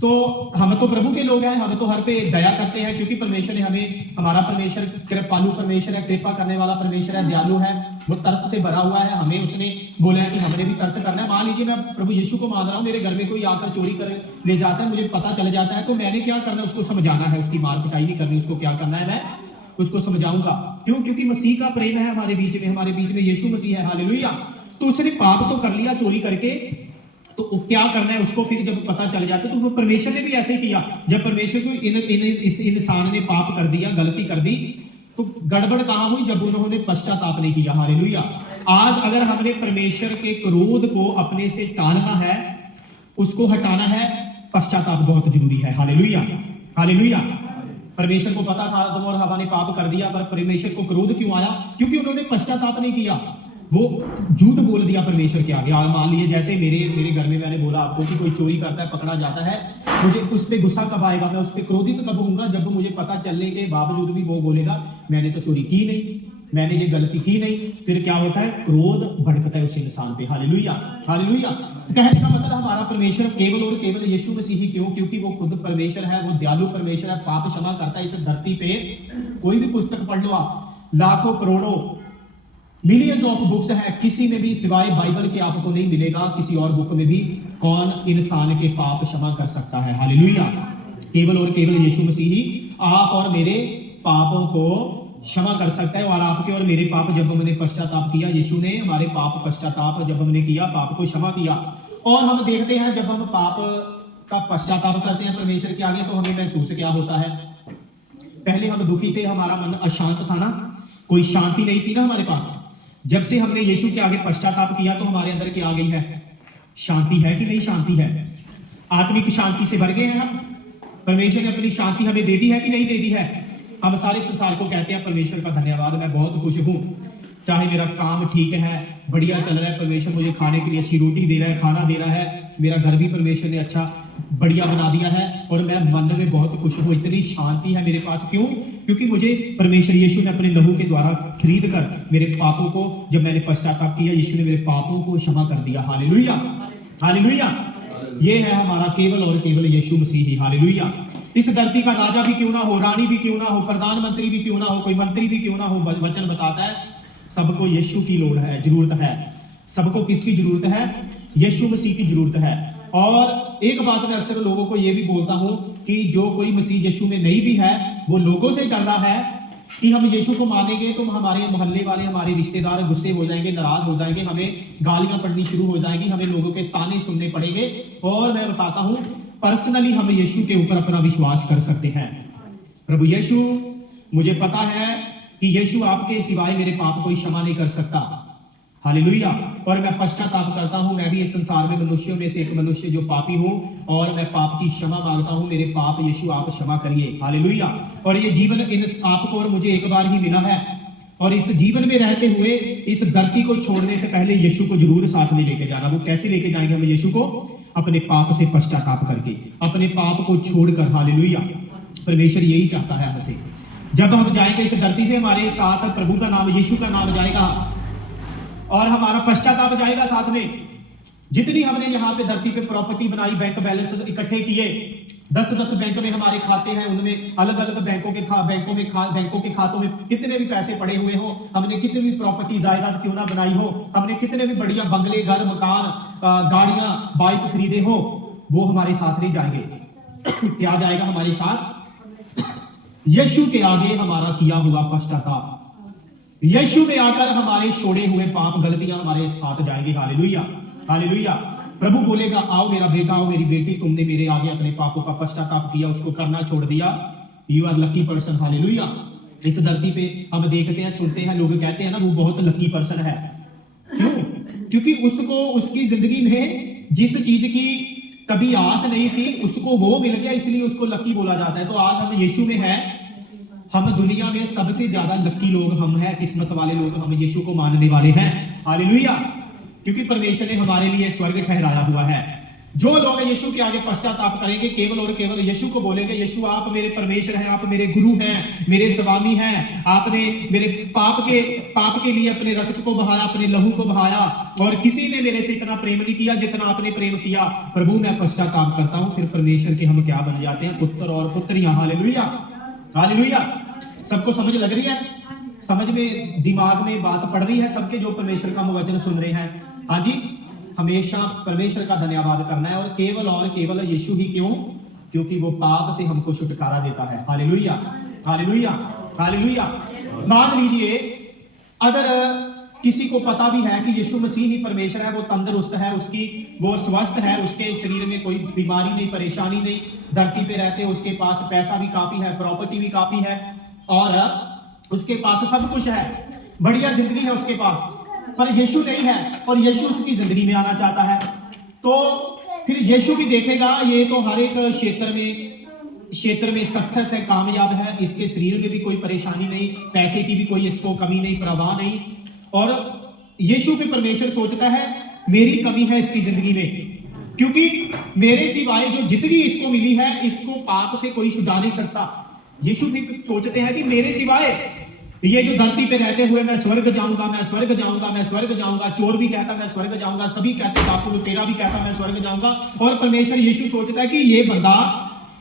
तो हम तो प्रभु के लोग हैं, हम तो हर पे दया करते हैं, क्योंकि परमेश्वर ने हमें, हमारा परमेश्वर कृपालु परमेश्वर है, कृपा करने वाला परमेश्वर है, दयालु है, वो तरस से भरा हुआ है। हमें उसने बोला है कि हमने भी तरस करना है। मान लीजिए मैं प्रभु यीशु को मान रहा हूँ, मेरे घर में कोई आकर चोरी कर ले जाता है, मुझे पता चल जाता है, तो मैंने क्या करना है? उसको समझाना है, उसकी मार पिटाई नहीं करनी, उसको क्या करना है? मैं उसको समझाऊंगा। क्यों? क्योंकि मसीह का प्रेम है हमारे बीच में यीशु मसीह है। हालेलुया। तो उसने पाप तो कर लिया चोरी करके, तो क्या करना है उसको? फिर जब पता चल जाता है, तो वो परमेश्वर ने भी ऐसे ही किया। जब परमेश्वर को इस इंसान ने पाप कर दिया, गलती कर दी, तो गड़बड़ कहां हुई? जब उन्होंने पश्चाताप नहीं किया। हालेलुया। आज अगर हमने परमेश्वर के क्रोध को अपने से टालना है, उसको हटाना है, पश्चाताप बहुत जरूरी है। Hallelujah, hallelujah. परमेश्वर को पता था आदम और हवा ने पाप कर दिया, पर परमेश्वर को क्रोध क्यों आया? क्योंकि उन्होंने पश्चाताप नहीं किया, वो झूठ बोल दिया परमेश्वर के आगे। मान लीजिए जैसे मेरे घर में मैंने बोला आपको कि कोई चोरी करता है, पकड़ा जाता है, मुझे उस पर गुस्सा कब आएगा? मैं उस पर क्रोधित कब होऊंगा? जब मुझे पता चलने के बावजूद भी वो बोलेगा मैंने तो चोरी की नहीं, मैंने ये गलती की नहीं। फिर क्या होता है? क्रोध भड़कता है उस इंसान पे। Hallelujah, hallelujah. तो कहने का मतलब हमारा परमेश्वर केवल और केवल यीशु मसीह ही। क्यों? क्योंकि वो खुद परमेश्वर है, वो दयालु परमेश्वर है, पाप क्षमा करता है। इस धरती पे कोई भी पुस्तक पढ़ लो आप, लाखों करोड़ों मिलियंस ऑफ बुक्स है, किसी में भी सिवाय बाइबल के आपको नहीं मिलेगा, किसी और बुक में भी कौन इंसान के पाप क्षमा कर सकता है? हालेलुया। केवल और केवल यीशु मसीह ही आप और मेरे पापों को क्षमा कर सकता है। और आपके और मेरे पाप जब हमने पश्चाताप किया, यीशु ने हमारे पाप पश्चाताप जब हमने किया, पाप को क्षमा किया। और हम देखते हैं जब हम पाप का पश्चाताप करते हैं परमेश्वर के आगे, तो हमें महसूस क्या होता है? पहले हम दुखी थे, हमारा मन अशांत था ना, कोई शांति नहीं थी ना हमारे पास। जब से हमने यीशु के आगे पश्चाताप किया, तो हमारे अंदर क्या आ गई है? शांति है कि नहीं? शांति है। आत्मिक शांति से भर गए हैं हम। परमेश्वर ने अपनी शांति हमें दे दी है कि नहीं दे दी है? हम सारे संसार को कहते हैं परमेश्वर का धन्यवाद, मैं बहुत खुश हूं, चाहे मेरा काम ठीक है, बढ़िया चल रहा है, परमेश्वर मुझे खाने के लिए अच्छी रोटी दे रहा है, खाना दे रहा है, मेरा घर भी परमेश्वर ने अच्छा बढ़िया बना दिया है, और मैं मन में बहुत खुश हूँ, इतनी शांति है मेरे पास। क्यों? क्योंकि मुझे परमेश्वर यीशु ने अपने लहू के द्वारा खरीद कर मेरे पापों को, जब मैंने पश्चाताप किया, यीशु ने मेरे पापों को क्षमा कर दिया। Hallelujah, hallelujah. ये है हमारा केवल और केवल यीशु मसीह ही। हालेलुया। इस धरती का राजा भी क्यों ना हो, रानी भी क्यों ना हो, प्रधानमंत्री भी क्यों ना हो, कोई मंत्री भी क्यों ना हो, वचन बताता है सबको यीशु की लोड़ है, जरूरत है। सबको किसकी जरूरत है? यीशु मसीह की जरूरत है। और एक बात मैं अक्सर लोगों को ये भी बोलता हूं कि जो कोई मसीह यीशु में नहीं भी है, वो लोगों से डर रहा है कि हम यीशु को मानेंगे तो हमारे मोहल्ले वाले, हमारे रिश्तेदार गुस्से हो जाएंगे, नाराज हो जाएंगे, हमें गालियां पड़नी शुरू हो जाएंगी, हमें लोगों के ताने सुनने पड़ेंगे। और मैं बताता हूं, पर्सनली हम यीशु के ऊपर अपना विश्वास कर सकते हैं। प्रभु यीशु, मुझे पता है कि यीशु आपके सिवाय मेरे पाप कोई क्षमा नहीं कर सकता। हालेलुया। और मैं पश्चाताप करता हूं, मैं भी इस संसार में मनुष्यों में से एक मनुष्य जो पापी हूं, और मैं पाप की क्षमा मांगता हूं। मेरे पाप यीशु आप क्षमा करिए। हालेलुया। और ये जीवन इन आपको और मुझे एक बार ही मिला है, और इस जीवन में रहते हुए इस धरती को छोड़ने से पहले यीशु को जरूर साथ में लेके जाना। वो कैसे लेके जाएंगे हम यीशु को? अपने पाप से पश्चाताप करके, अपने पाप को छोड़कर। हालेलुया। परमेश्वर यही चाहता है हमसे। जब हम जाएंगे इस धरती से, हमारे साथ प्रभु का नाम, यीशु का नाम जाएगा, और हमारा पश्चाताप जाएगा साथ में। जितनी हमने यहाँ पे धरती पे प्रॉपर्टी बनाई, बैंक बैलेंस इकट्ठे किए, 10-10 बैंक में हमारे खाते हैं, उनमें अलग अलग बैंकों के खातों में कितने भी पैसे पड़े हुए हो, हमने कितनी भी प्रॉपर्टी जायदाद क्यों ना बनाई हो, हमने कितने भी बढ़िया बंगले, घर, मकान, गाड़ियां, बाइक खरीदे हो, वो हमारे साथ नहीं जाएंगे। क्या जाएगा हमारे साथ? यीशु के आगे हमारा किया हुआ पश्चाताप, यीशु में आकर हमारे छोड़े हुए पाप, गलतियां हमारे साथ जाएंगे। Hallelujah, hallelujah. प्रभु बोलेगा, आओ मेरा बेटा, आओ मेरी बेटी, तुमने मेरे आगे अपने पापों का पश्चाताप किया, उसको करना छोड़ दिया, you are lucky person, hallelujah. इस धरती पे हम देखते हैं, सुनते हैं, लोग कहते हैं ना वो बहुत लकी पर्सन है। क्यों? क्योंकि उसको उसकी जिंदगी में जिस चीज की कभी आस नहीं थी उसको वो मिल गया, इसलिए उसको लकी बोला जाता है। तो आज हम यीशु में हैं, हम दुनिया में सबसे ज्यादा लकी लोग हम हैं, किस्मत वाले लोग हम यीशु को मानने वाले हैं, हालेलुया। क्योंकि परमेश्वर ने हमारे लिए स्वर्ग ठहराया हुआ है। जो लोग यीशु के आगे पश्चाताप करेंगे, केवल और केवल यीशु को बोलेंगे, यीशु आप मेरे परमेश्वर हैं, आप मेरे गुरु हैं, मेरे स्वामी हैं, आपने मेरे पाप के लिए अपने रक्त को बहाया, अपने लहू को बहाया, और किसी ने मेरे से इतना प्रेम नहीं किया जितना आपने प्रेम किया। प्रभु मैं पश्चाताप करता हूं। फिर परमेश्वर के हम क्या बन जाते हैं? पुत्र और पुत्रियां, हालेलुया, हालेलुया। सबको समझ लग रही है? समझ में, दिमाग में बात पड़ रही है सबके जो परमेश्वर का वचन सुन रहे हैं? हाँ जी, हमेशा परमेश्वर का धन्यवाद करना है, और केवल यीशु ही। क्यों? क्योंकि वो पाप से हमको छुटकारा देता है, हालेलुया, हालेलुया, हालेलुया। मान लीजिए अगर किसी को पता भी है कि यीशु मसीह ही परमेश्वर है, वो तंदुरुस्त है, वो स्वस्थ है, उसके शरीर में कोई बीमारी नहीं, परेशानी नहीं, धरती पे रहते, उसके पास पैसा भी काफी है, प्रॉपर्टी भी काफी है, और उसके पास सब कुछ है, बढ़िया जिंदगी है उसके पास, पर यीशु नहीं है और यीशु उसकी जिंदगी में आना चाहता है, तो फिर यीशु भी देखेगा ये तो हर एक क्षेत्र में सक्सेस है, कामयाब है, इसके शरीर में भी कोई परेशानी नहीं, पैसे की भी कोई इसको कमी नहीं, प्रवाह नहीं। और यीशु फिर परमेश्वर सोचता है मेरी कमी है इसकी जिंदगी में, क्योंकि मेरे सिवाय जो जिंदगी इसको मिली है इसको पाप से कोई छुड़ा नहीं सकता। यीशु भी सोचते हैं कि मेरे सिवाय ये जो धरती पे रहते हुए मैं स्वर्ग जाऊंगा, मैं स्वर्ग जाऊंगा, मैं स्वर्ग जाऊंगा, चोर भी कहता मैं स्वर्ग जाऊंगा, सभी कहते डाकू तेरा भी कहता मैं स्वर्ग जाऊंगा, और परमेश्वर यीशु सोचता है कि ये बंदा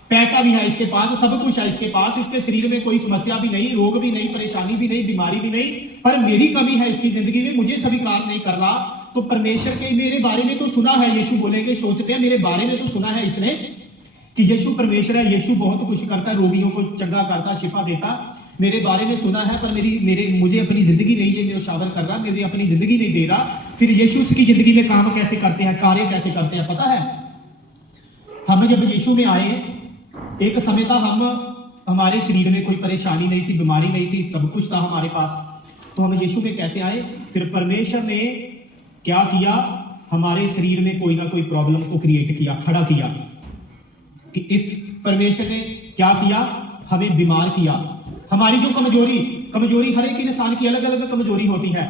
पैसा भी है इसके पास, सब कुछ है इसके पास, इसके शरीर में कोई समस्या भी नहीं, रोग भी नहीं, परेशानी भी नहीं, बीमारी भी नहीं, पर मेरी कमी है इसकी जिंदगी में, मुझे स्वीकार नहीं कर रहा। तो परमेश्वर के मेरे बारे में तो सुना है, यीशु बोलेंगे, सोचते हैं मेरे बारे में तो सुना है इसने कि यीशु परमेश्वर है, यीशु बहुत कुछ करता है, रोगियों को चंगा करता, शिफा देता, मेरे बारे में सुना है, पर मुझे अपनी जिंदगी नहीं ये न्यौछावर कर रहा, मुझे अपनी जिंदगी नहीं दे रहा। फिर यीशु उसकी जिंदगी में काम कैसे करते हैं, कार्य कैसे करते हैं पता है? हम जब यीशु में आए, एक समय था हमारे शरीर में कोई परेशानी नहीं थी, बीमारी नहीं थी, सब कुछ था हमारे पास, तो हम यीशु में कैसे आए? फिर परमेश्वर ने क्या किया? हमारे शरीर में कोई ना कोई प्रॉब्लम को क्रिएट किया, खड़ा किया, कि इस परमेश्वर ने क्या किया? हमें बीमार किया। हमारी जो कमजोरी हर एक इंसान की अलग अलग कमजोरी होती है।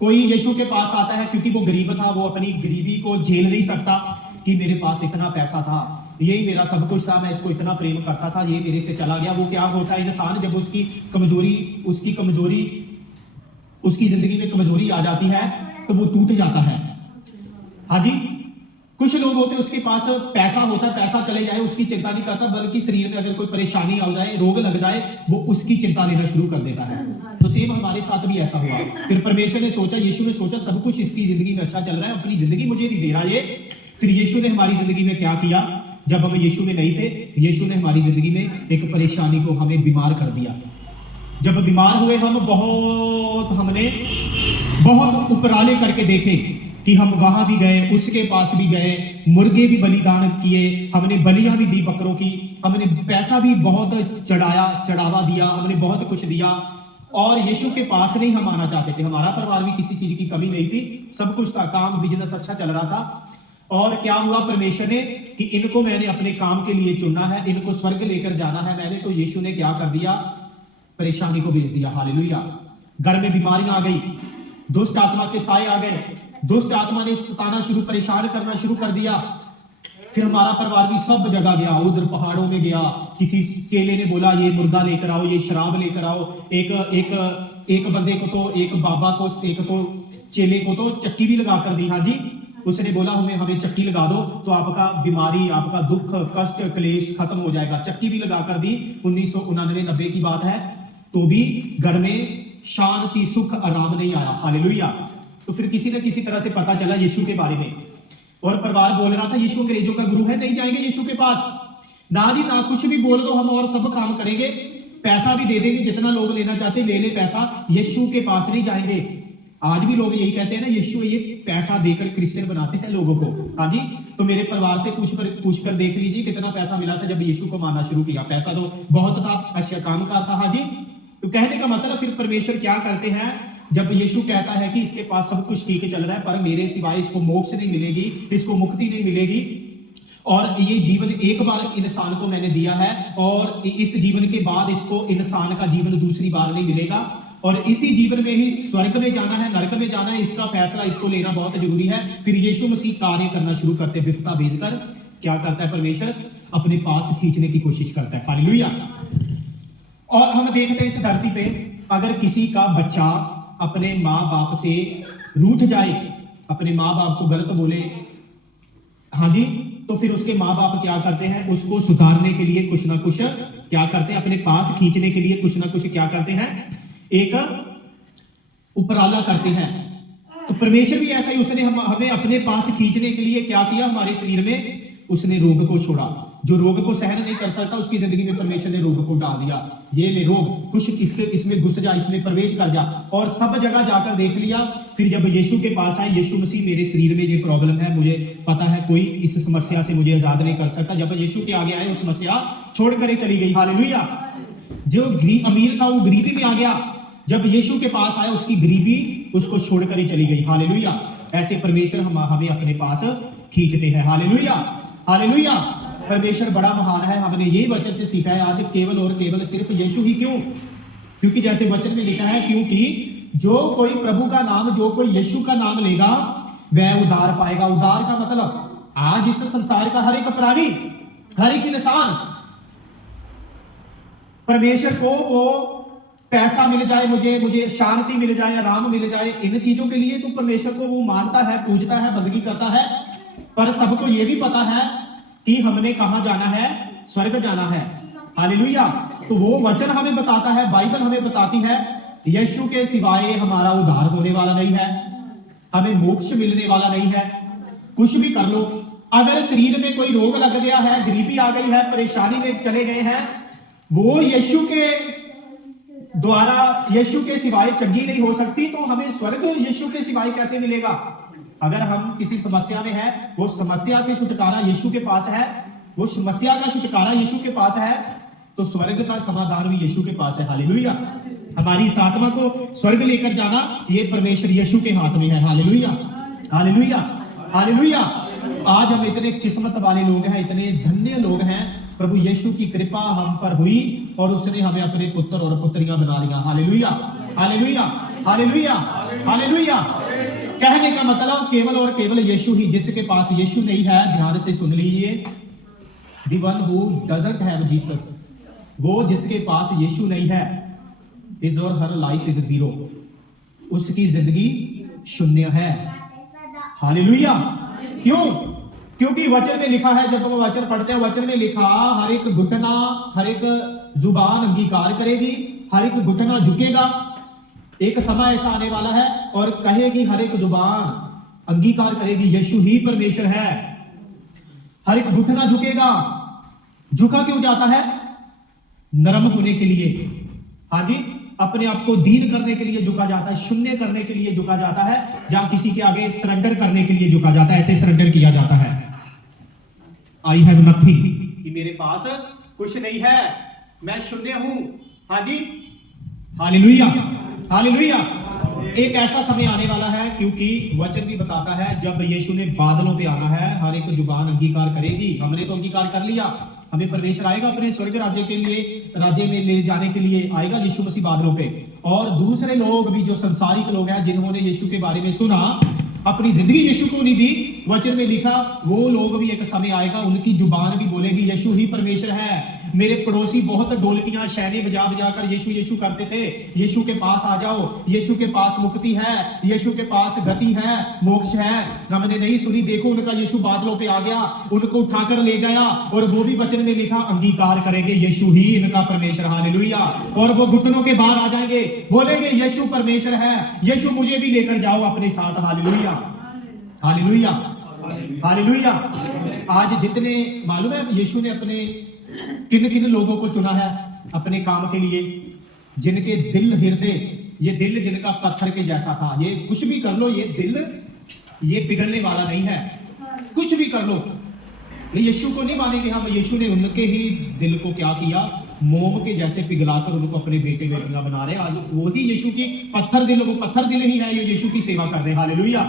कोई यीशु के पास आता है क्योंकि वो गरीब था, वो अपनी गरीबी को झेल नहीं सकता कि मेरे पास इतना पैसा था, यही मेरा सब कुछ था, मैं इसको इतना प्रेम करता था, ये मेरे से चला गया। वो क्या होता है, इंसान जब उसकी जिंदगी में कमजोरी आ जाती है तो वो टूट जाता है। हाँ जी, कुछ लोग होते हैं उसके पास पैसा होता है, पैसा चले जाए उसकी चिंता नहीं करता, बल्कि शरीर में अगर कोई परेशानी आ जाए, रोग लग जाए, वो उसकी चिंता लेना शुरू कर देता है। तो सेम हमारे साथ भी ऐसा हुआ। फिर परमेश्वर ने सोचा, यीशु ने सोचा सब कुछ इसकी जिंदगी में अच्छा चल रहा है, अपनी जिंदगी मुझे नहीं दे रहा ये। फिर यीशु ने हमारी जिंदगी में क्या किया? जब हम यीशु में नहीं थे, यीशु ने हमारी जिंदगी में एक परेशानी को हमें बीमार कर दिया। जब बीमार हुए हमने बहुत उपराले करके देखे कि हम वहां भी गए, उसके पास भी गए, मुर्गे भी बलिदान किए, हमने बलियां भी दी बकरों की, हमने पैसा भी बहुत चढ़ावा दिया, हमने बहुत कुछ दिया, और यीशु के पास नहीं हम आना चाहते थे। हमारा परिवार भी किसी चीज की कमी नहीं थी, सब कुछ था, काम बिजनेस अच्छा चल रहा था। और क्या हुआ? परमेश्वर ने कि इनको मैंने अपने काम के लिए चुना है, इनको स्वर्ग लेकर जाना है मैंने, तो यीशु ने क्या कर दिया? परेशानी को भेज दिया। हालेलुया। घर में बीमारियां आ गई, दुष्ट आत्मा के साए आ गए, दुष्ट आत्मा ने सताना परेशान करना शुरू कर दिया। फिर हमारा परिवार भी सब जगह गया, उधर पहाड़ों में गया, किसी चेले ने बोला ये मुर्गा लेकर आओ, ये शराब लेकर आओ, एक बंदे को तो, एक बाबा को, एक तो चेले को तो चक्की भी लगा कर दी। हाँ जी, उसने बोला हमें चक्की लगा दो तो आपका बीमारी, आपका दुख, कष्ट, क्लेश खत्म हो जाएगा। चक्की भी लगा कर दी। 1999-90 की बात है, तो भी घर में शांति, सुख, आराम नहीं आया। हालेलुया। तो फिर किसी न किसी तरह से पता चला यीशु के बारे में, और परिवार बोल रहा था यीशु अंग्रेजों का गुरु है, नहीं जाएंगे यीशु के पास, ना जी ना, कुछ भी बोल दो हम और सब काम करेंगे, पैसा भी दे देंगे, जितना लोग लेना चाहते ले ले पैसा, यीशु के पास नहीं जाएंगे। आज भी लोग यही कहते हैं ना, यीशु ये पैसा देकर क्रिश्चियन बनाते हैं लोगों को। हाँ जी, तो मेरे परिवार से पूछ कर देख लीजिए कितना पैसा मिला था जब यीशु को मानना शुरू किया। पैसा तो बहुत था, अच्छा काम का था। हाँ जी, तो कहने का मतलब फिर परमेश्वर क्या करते हैं, जब यीशु कहता है कि इसके पास सब कुछ ठीक चल रहा है पर मेरे सिवाय इसको मोक्ष नहीं मिलेगी, इसको मुक्ति नहीं मिलेगी, और ये जीवन एक बार इंसान को मैंने दिया है और इस जीवन के बाद इसको इंसान का जीवन दूसरी बार नहीं मिलेगा, और इसी जीवन में ही स्वर्ग में जाना है नरक में जाना है, इसका फैसला इसको लेना बहुत जरूरी है। फिर यीशु मसीह कार्य करना शुरू करते हैं, विपदा भेजकर क्या करता है परमेश्वर, अपने पास खींचने की कोशिश करता है। हालेलुया। और हम देखते हैं इस धरती पे अगर किसी का बच्चा अपने माँ बाप से रूठ जाए, अपने माँ बाप को गलत बोले, हाँ जी, तो फिर उसके माँ बाप क्या करते हैं, उसको सुधारने के लिए कुछ ना कुछ क्या करते हैं, अपने पास खींचने के लिए कुछ ना कुछ क्या करते हैं, एक उपराला करते हैं। तो परमेश्वर भी ऐसा ही, उसने हमें अपने पास खींचने के लिए क्या किया, हमारे शरीर में उसने रोग को छोड़ा। जो रोग को सहन नहीं कर सकता उसकी जिंदगी में परमेश्वर ने रोग को डाल दिया, ये ले रोग, कुछ इसमें घुस जा, इसमें प्रवेश कर जा, और सब जगह जाकर देख लिया। फिर जब यीशु के पास आए, यीशु मसीह मेरे शरीर में ये प्रॉब्लम है, मुझे पता है कोई इस समस्या से मुझे आजाद नहीं कर सकता, जब यीशु के आगे आए वो समस्या छोड़कर चली गई। हालेलुया। जो अमीर था वो गरीबी में आ गया, जब यीशु के पास आया उसकी गरीबी उसको छोड़कर ही चली गई। हालेलुया। ऐसे परमेश्वर हमें अपने पास खींचते हैं। Hallelujah, hallelujah. परमेश्वर बड़ा महान है, हमने यही वचन से सीखा है आज, केवल और केवल सिर्फ यीशु ही। क्यों? क्योंकि जैसे वचन में लिखा है, क्योंकि जो कोई प्रभु का नाम, जो कोई यीशु का नाम लेगा वह उद्धार पाएगा। उद्धार का मतलब आज इस संसार का हर एक प्राणी, हर एक इंसान, परमेश्वर को वो पैसा मिल जाए, मुझे शांति मिल जाए, आराम मिल जाए, इन चीजों के लिए तो परमेश्वर को वो मानता है, पूजता है, बंदगी करता है, पर सबको ये भी पता है कि हमने कहां जाना है, स्वर्ग जाना है। हालेलुया। तो वो वचन हमें बताता है, बाइबल हमें बताती है, यीशु के सिवाय हमारा उद्धार होने वाला नहीं है, हमें मोक्ष मिलने वाला नहीं है। कुछ भी कर लो, अगर शरीर में कोई रोग लग गया है, गरीबी आ गई है, परेशानी में चले गए हैं, वो यीशु के द्वारा, यीशु के सिवाय चंगी नहीं हो सकती, तो हमें स्वर्ग यीशु के सिवाय कैसे मिलेगा? अगर हम किसी समस्या में है, वो समस्या से छुटकारा यीशु के पास है, वो समस्या का छुटकारा यीशु के पास है, तो स्वर्ग का समाधान भी यीशु के पास है। हालेलुया। हमारी इस आत्मा को स्वर्ग लेकर जाना ये परमेश्वर यीशु के हाथ में है। Hallelujah, hallelujah, hallelujah. आज हम इतने किस्मत वाले लोग हैं, इतने धन्य लोग हैं, प्रभु यीशु की कृपा हम पर हुई और उसने हमें अपने पुत्र और पुत्रियां बना लिया। Hallelujah, hallelujah, hallelujah, hallelujah. कहने का मतलब केवल और केवल यीशु ही। जिसके पास यीशु नहीं है, ध्यान से सुन लीजिए, the one who doesn't have Jesus, वो जिसके पास यीशु नहीं है, his or her life is zero, उसकी जिंदगी शून्य है। हालेलुया। क्यों? क्योंकि वचन में लिखा है, जब हम वचन पढ़ते हैं, वचन में लिखा हर एक घुटना, हर एक जुबान अंगीकार करेगी, हर एक घुटना झुकेगा। एक समय ऐसा आने वाला है और कहेगी, हर एक जुबान अंगीकार करेगी यीशु ही परमेश्वर है। हर एक घुटना झुकेगा। झुका क्यों जाता है? नरम होने के लिए। हाँ जी, अपने आप को दीन करने के लिए झुका जाता है, शून्य करने के लिए झुका जाता है, जहां किसी के आगे सरेंडर करने के लिए झुका जाता है, ऐसे सरेंडर किया जाता है। आई हैव नथिंग, कि मेरे पास कुछ नहीं है, मैं शून्य हूं। हाँ जी, हालेलुया, हालेलुया। एक ऐसा समय आने वाला है, क्योंकि वचन भी बताता है, जब यीशु ने बादलों पे आना है, हर एक जुबान अंगीकार करेगी। हमने तो अंगीकार कर लिया, हमें परमेश्वर आएगा अपने स्वर्ग राज्य के लिए, राज्य में ले जाने के लिए आएगा यीशु मसीह बादलों पे। और दूसरे लोग भी जो संसारिक लोग हैं, जिन्होंने यीशु के बारे में सुना, अपनी जिंदगी यीशु को नहीं दी, वचन में लिखा वो लोग भी एक समय आएगा, उनकी जुबान भी बोलेगी यीशु ही परमेश्वर है। मेरे पड़ोसी बहुत ढोलकियां शैने बजा बजा कर यीशु यीशु करते थे। यीशु के पास आ जाओ, यीशु के पास मुक्ति है, यीशु के पास गति है, मोक्ष है। हमने नहीं सुनी, देखो उनका यीशु बादलों पे आ गया, उनको उठाकर ले गया, और वो भी वचन में लिखा अंगीकार करेंगे यीशु ही इनका परमेश्वर। हालेलुया। और वो घुटनों के बाहर आ जाएंगे, बोलेंगे यीशु परमेश्वर है, यीशु मुझे भी लेकर जाओ अपने साथ। Hallelujah, hallelujah, hallelujah. आज जितने मालूम है यीशु ने अपने किन किन लोगों को चुना है अपने काम के लिए, जिनके दिल हृदय ये दिल जिनका पत्थर के जैसा था, ये कुछ भी कर लो, ये दिल ये पिघलने वाला नहीं है, कुछ भी कर लो। यीशु को नहीं मानेंगे हम। यीशु ने उनके ही दिल को क्या किया, मोम के जैसे पिघलाकर उनको अपने बेटे बेटियां बना रहे। आज वही यीशु की पत्थर दिल, वो पत्थर दिल ही है, ये यीशु की सेवा कर रहे हैं। हालेलुया।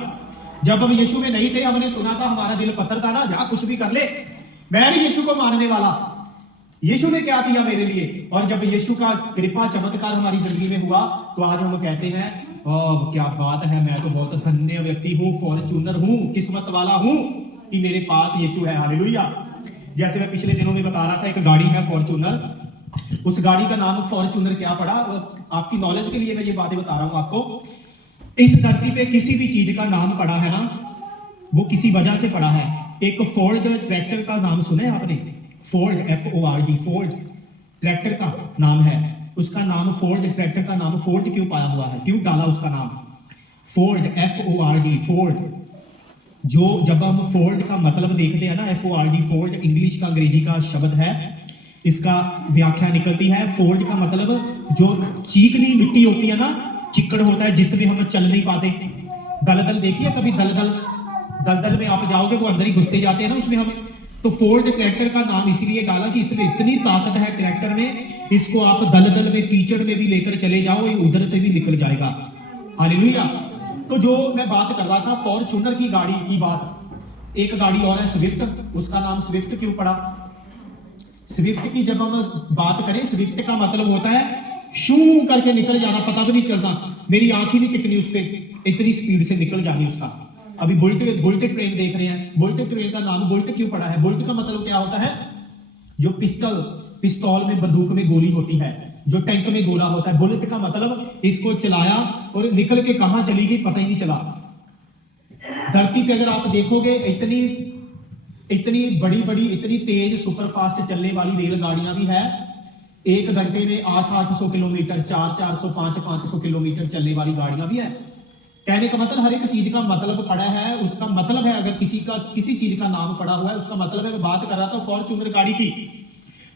जब हम यीशु में नहीं थे, हमने सुना था हमारा दिल पत्थर था ना, जा कुछ भी कर ले, मैं नहीं यीशु को मानने वाला। यीशु ने क्या किया मेरे लिए, और जब यीशु का कृपा चमत्कार हमारी जिंदगी में हुआ तो आज हम कहते हैं क्या बात है, मैं तो बहुत धन्य व्यक्ति हूँ, फॉर्च्यूनर हूँ, किस्मत वाला हूँ कि मेरे पास यीशु है। हालेलुया। जैसे मैं पिछले दिनों में बता रहा था, एक गाड़ी है फॉर्च्यूनर, उस गाड़ी का नाम फॉर्च्यूनर क्या पड़ा, आपकी नॉलेज के लिए मैं ये बातें बता रहा हूँ आपको। इस धरती पे किसी भी चीज का नाम पड़ा है ना, वो किसी वजह से पड़ा है। एक फोर्ड ट्रैक्टर का नाम सुने आपने, फोर्ड, FORD, फोर्ड ट्रैक्टर का नाम है, उसका नाम फोर्ड, ट्रैक्टर का नाम फोर्ड क्यों पाया हुआ है, क्यों डाला उसका नाम फोर्ड, FORD, फोर्ड। जो जब हम फोर्ड का मतलब देखते हैं ना, FORD, फोर्ड इंग्लिश का अंग्रेजी का शब्द है, इसका व्याख्या निकलती है। फोर्ड का मतलब जो चीकनी मिट्टी होती है ना, चिकड़ होता है जिसमें हम चल नहीं पाते। दलदल देखिए कभी, दलदल में आप जाओगे वो अंदर ही घुसते जाते हैं ना उसमें हमें। तो फोर्ड ट्रैक्टर का नाम इसीलिए डाला कि इसमें इतनी ताकत है ट्रैक्टर में, इसको आप दलदल में कीचड़ में भी लेकर चले जाओ, ये उधर से भी निकल जाएगा। हालेलुया। तो जो मैं बात कर रहा था फॉर्च्यूनर की गाड़ी की बात, एक गाड़ी और है स्विफ्ट, उसका नाम स्विफ्ट क्यों पड़ा। स्विफ्ट की जब हम बात करें, स्विफ्ट का मतलब होता है शू करके निकल जाना, पता भी नहीं चलता, मेरी आंख ही नहीं टिकनी उस पर, इतनी स्पीड से निकल जानी उसका। अभी बुलेट ट्रेन देख रहे हैं, बुलेट ट्रेन का नाम बुलेट क्यों पड़ा है। बुलेट का मतलब क्या होता है, जो पिस्तौल में, बंदूक में गोली होती है, जो टैंक में गोला होता है। बुलेट का मतलब इसको चलाया और निकल के कहां चली गई पता ही नहीं चला। धरती पे अगर आप देखोगे इतनी बड़ी इतनी तेज सुपर फास्ट चलने वाली रेलगाड़ियां भी है, 1 घंटे में 800 किलोमीटर, 400, 500 किलोमीटर चलने वाली गाड़ियां भी है। कहने का मतलब हर एक चीज का मतलब पड़ा है, उसका मतलब है अगर किसी चीज का नाम पड़ा हुआ है उसका मतलब है। मैं बात कर रहा था फॉर्च्यूनर गाड़ी की।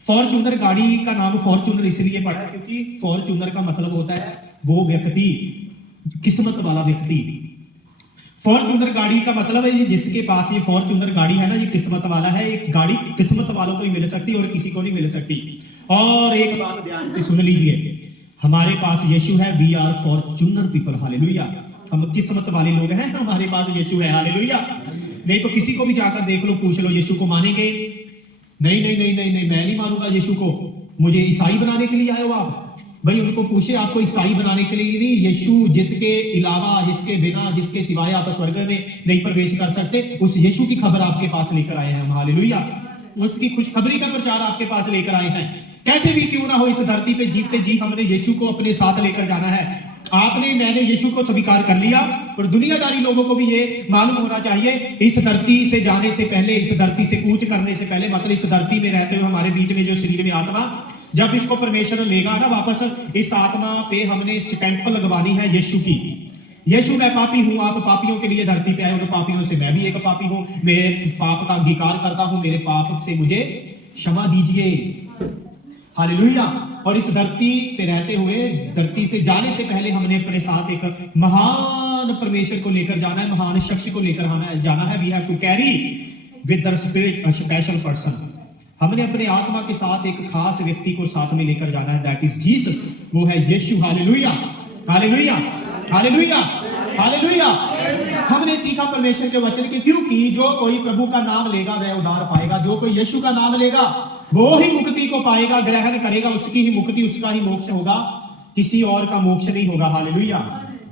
फॉर्च्यूनर गाड़ी का नाम फॉर्च्यूनर इसलिए पड़ा है क्योंकि फॉर्च्यूनर का मतलब होता है वो व्यक्ति, किस्मत वाला व्यक्ति। फॉर्च्यूनर गाड़ी का मतलब है ये जिसके पास ये फॉर्च्यूनर गाड़ी है ना, ये किस्मत वाला है। एक गाड़ी किस्मत वालों को ही मिल सकती और किसी को नहीं मिल सकती। और एक बात ध्यान से सुन लीजिए, हमारे पास यीशु है, we are fortunate people. Hallelujah. हम किस्मत वाले लोग हैं, हमारे पास यीशु है। हालेलुया। नहीं तो किसी को भी जाकर देख लो, पूछ लो यीशु को मानेंगे, नहीं नहीं नहीं नहीं नहीं, मैं नहीं मानूंगा यीशु को, मुझे ईसाई बनाने के लिए आए हो आप। भाई उनको पूछे, आपको ईसाई बनाने के लिए नहीं, यीशु जिसके अलावा, जिसके बिना, जिसके सिवाय आप स्वर्ग में नहीं प्रवेश कर सकते, उस यीशु की खबर आपके पास लेकर आए हैं हम। हालेलुया। उसकी खुशखबरी का प्रचार आपके पास लेकर आए हैं। कैसे भी क्यों ना हो, इस धरती पे जीते जी हमने यीशु को अपने साथ लेकर जाना है। आपने, मैंने यीशु को स्वीकार कर लिया, और दुनियादारी लोगों को भी ये मालूम होना चाहिए, इस धरती से जाने से पहले, इस धरती से कूच करने से पहले, मतलब इस धरती में रहते हुए हमारे बीच में जो शरीर में आत्मा, जब इसको परमेश्वर लेगा ना वापस, इस आत्मा पे हमने स्टैंप लगवानी है यीशु की। यीशु मैं पापी हूं, आप पापियों के लिए धरती पे आए हो, तो पापियों से मैं भी एक पापी हूं, मेरे पाप का अंगीकार करता हूं, मेरे पाप से मुझे क्षमा दीजिए। हालेलुया। और इस धरती पे रहते हुए, धरती से जाने से पहले हमने अपने साथ एक महान परमेश्वर को लेकर जाना है, महान शख्स को लेकर जाना है। We have to carry with the spirit a special person. हमने अपने आत्मा के साथ एक खास व्यक्ति को साथ में लेकर जाना है, दैट इज जीसस, वो है यीशु। हालेलुया। हालेलुया। हालेलुया। हालेलुया। हमने सीखा परमेश्वर के वचन के, क्योंकि जो कोई प्रभु का नाम लेगा वह उद्धार पाएगा, जो कोई यीशु का नाम लेगा वो ही मुक्ति को पाएगा, ग्रहण करेगा, उसकी ही मुक्ति, उसका ही मोक्ष होगा, किसी और का मोक्ष नहीं होगा। हालेलुया।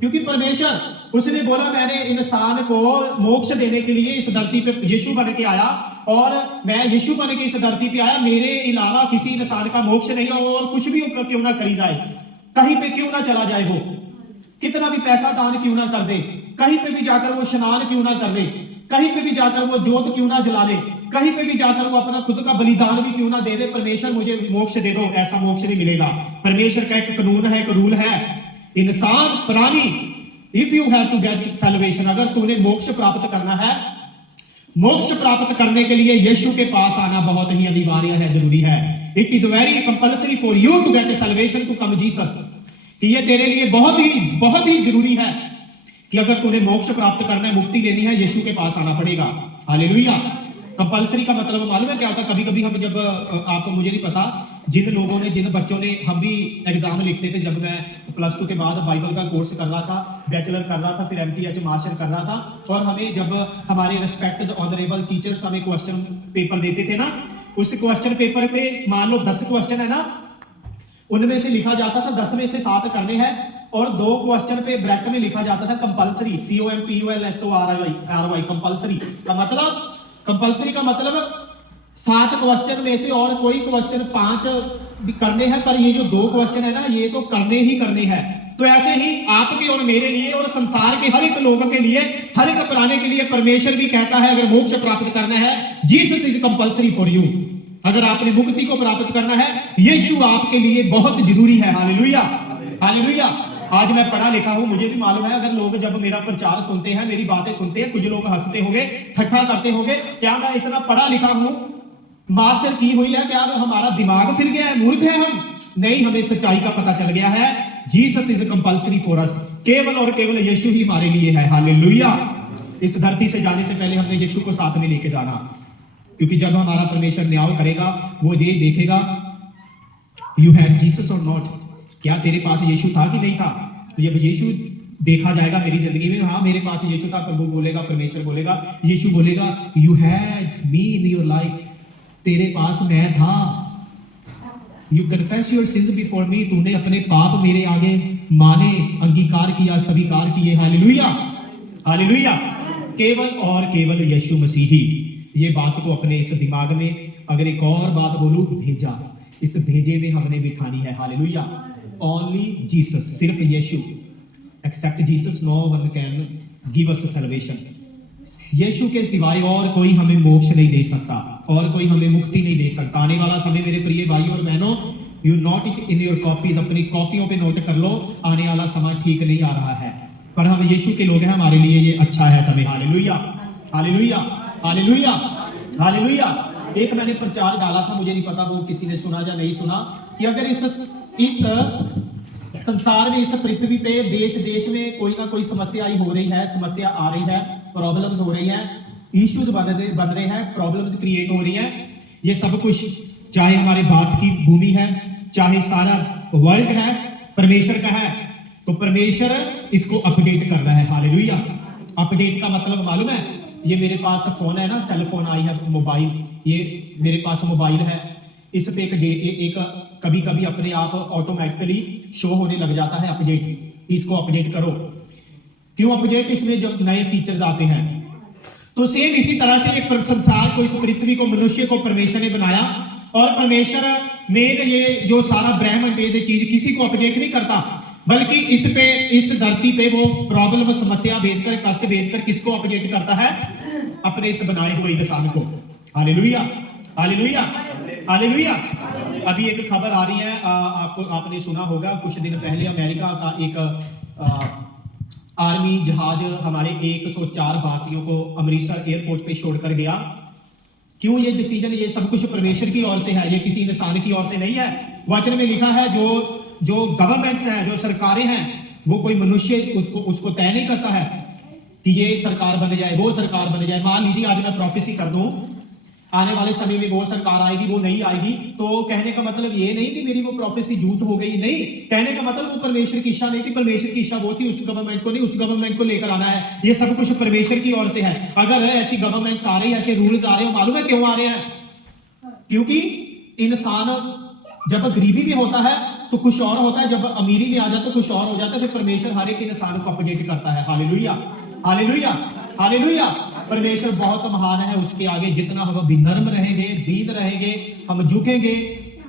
क्योंकि परमेश्वर, उसने बोला मैंने इंसान को मोक्ष देने के लिए इस धरती पे यीशु बन के आया, और मैं यीशु बन के इस धरती पे आया, मेरे अलावा किसी इंसान का मोक्ष नहीं है। और कुछ भी क्यों ना करी जाए, कहीं पे क्यों ना चला जाए, वो कितना भी पैसा दान क्यों ना कर दे, कहीं पे भी जाकर वो स्नान क्यों ना कर ले, कहीं पे भी जाकर वो जोत क्यों ना जला ले, कहीं पे भी जाकर वो अपना खुद का बलिदान भी क्यों ना दे दे, परमेश्वर मुझे मोक्ष दे दो, ऐसा मोक्ष नहीं मिलेगा। परमेश्वर का एक कानून है, एक रूल है, इंसान प्राणी, if you have to get salvation, अगर तूने मोक्ष प्राप्त करना है, मोक्ष प्राप्त करने के लिए यीशु के पास आना बहुत ही अनिवार्य है, जरूरी है। It is very compulsory for you to get salvation to come Jesus. कि ये तेरे लिए बहुत ही जरूरी है कि अगर तूने मोक्ष प्राप्त करना है, मुक्ति लेनी है, यीशु के पास आना पड़ेगा। हालेलुया। कंपलसरी का मतलब मालूम है क्या होता है? कभी कभी हम जब आपको, मुझे नहीं पता, जिन लोगों ने, जिन बच्चों ने, हम भी एग्जाम लिखते थे जब मैं +2 के बाद बाइबल का कोर्स कर रहा था, बैचलर कर रहा था, फिर MTH मास्टर कर रहा था, और हमें जब हमारे रिस्पेक्टेड ऑनरेबल टीचर्स हमें क्वेश्चन पेपर देते थे ना, उस क्वेश्चन पेपर पे मान लो 10 क्वेश्चन है ना, उनमें से लिखा जाता था 10 में से 7 करने हैं, और 2 क्वेश्चन पे ब्रैकेट में लिखा जाता था कंपलसरी, COMPULSORY, कंपलसरी का मतलब, कंपलसरी का मतलब 7 क्वेश्चन में से और कोई क्वेश्चन 5 भी करने हैं, पर ये जो 2 क्वेश्चन है ना, ये तो करने ही करने हैं। तो ऐसे ही आपके और मेरे लिए और संसार के हर एक लोगों के लिए, हर एक प्राणी के लिए परमेश्वर भी कहता है, अगर मोक्ष प्राप्त करना है, Jesus is compulsory for you. अगर आपने मुक्ति को प्राप्त करना है, यीशु आपके लिए बहुत जरूरी है। Hallelujah, hallelujah. आज मैं पढ़ा लिखा हूं, मुझे भी मालूम है, अगर लोग जब मेरा प्रचार सुनते हैं, मेरी बातें सुनते हैं, कुछ लोग हंसते होंगे, ठट्ठा करते होंगे, क्या मैं इतना पढ़ा लिखा हूं, मास्टर की हुई है, क्या हमारा दिमाग फिर गया है, मूर्ख है हम? नहीं, हमें सच्चाई का पता चल गया है। Jesus is compulsory for us. केवल और केवल यीशु ही हमारे लिए है। हालेलुया। इस धरती से जाने से पहले हमने यीशु को साथ में लेके जाना, क्योंकि जब हमारा परमेश्वर न्याय करेगा, वो ये देखेगा, यू हैव जीसस और नॉट, क्या तेरे पास यीशु था कि नहीं था? तो जब यीशु देखा जाएगा मेरी जिंदगी में, हाँ मेरे पास यीशु था, प्रभु बोलेगा, परमेश्वर बोलेगा, यीशु बोलेगा, you had me in your life, तेरे पास मैं था। You confess your sins before me, तूने अपने पाप मेरे आगे माने, अंगीकार किया, स्वीकार किए। Hallelujah, hallelujah. केवल और केवल यीशु मसीह ही। ये बात को अपने इस दिमाग में, अगर एक और बात बोलूं, भेजा, इस भेजे में हमने बिठानी है। हालेलुया। ओनली जीसस, सिर्फ यीशु। Except Jesus no one can give us salvation. यीशु के सिवाय और कोई हमें मोक्ष नहीं दे सकता, और कोई हमें मुक्ति नहीं दे सकता। आने वाला समय मेरे प्रिय भाई और बहनों, you note it in your copies, अपनी कॉपियों पे नोट कर लो, आने वाला समय ठीक नहीं आ रहा है, पर हम यीशु के लोग हैं, हमारे लिए ये अच्छा है समय। Hallelujah, hallelujah, hallelujah, hallelujah. एक मैंने प्रचार डाला था, मुझे नहीं पता वो किसी ने सुना या नहीं सुना, कि अगर इस संसार में, इस पृथ्वी पे, देश देश में कोई ना कोई समस्या आई हो रही है, समस्या आ रही है, प्रॉब्लम्स हो रही हैं, इश्यूज बन रहे हैं, प्रॉब्लम्स क्रिएट हो रही हैं, ये सब कुछ चाहे हमारे भारत की भूमि है, चाहे सारा वर्ल्ड है, परमेश्वर का है, तो परमेश्वर इसको अपडेट कर रहा है। हालेलुया। अपडेट का मतलब मालूम है? ये मेरे पास फोन है ना, सेल फोन आई है, मोबाइल, ये मेरे पास मोबाइल है, इस पे एक कभी कभी अपने आप ऑटोमेटिकली शो होने लग जाता है अपडेट, इसको अपडेट करो। क्यों अपडेट? इसमें जो नए फीचर्स आते हैं। तो सेम इसी तरह से एक संसार को, इस पृथ्वी को, मनुष्य को परमेश्वर ने बनाया, और परमेश्वर में ये जो सारा ब्रह्मांड, ये चीज किसी को अपडेट नहीं करता, बल्कि इस धरती पे वो प्रॉब्लम, समस्या भेजकर, कष्ट भेजकर किसको अपडेट करता है? अपने इस बनाए हुए इंसान को। Hallelujah, hallelujah, hallelujah. अभी एक खबर आ रही है, आपने सुना होगा, कुछ दिन पहले अमेरिका का एक आर्मी जहाज हमारे 104 भारतीयों को अमृतसर एयरपोर्ट पे छोड़कर गया। क्यों ये डिसीजन? ये सब कुछ परमेश्वर की ओर से है, ये किसी इंसान की ओर से नहीं है। वचन में लिखा है, जो गवर्नमेंट्स हैं, जो सरकारें हैं, वो कोई मनुष्य उसको तय नहीं करता है कि ये सरकार बन जाए, वो सरकार बन जाए। मान लीजिए आज मैं प्रोफेसी कर दूं, आने वाले समय में वो सरकार आएगी, वो नहीं आएगी, तो कहने का मतलब ये नहीं कि मेरी वो प्रोफेसी झूठ हो गई, नहीं। कहने का मतलब वो परमेश्वर की इच्छा नहीं थी, परमेश्वर की इच्छा वो थी उस गवर्नमेंट को नहीं, उस गवर्नमेंट को लेकर आना है। ये सब कुछ परमेश्वर की ओर से है। अगर ऐसी गवर्नमेंट्स आ रही है, ऐसे रूल्स आ रहे हो, मालूम है क्यों आ रहे हैं? क्योंकि इंसान जब गरीबी में होता है तो कुछ और होता है, जब अमीरी में आ जाता है तो कुछ और हो जाता है। फिर परमेश्वर हर एक इंसान को अपडेट करता है। Hallelujah, hallelujah, hallelujah. परमेश्वर बहुत महान है, उसके आगे जितना हम विनम्र रहेंगे, दीन रहेंगे, हम झुकेंगे,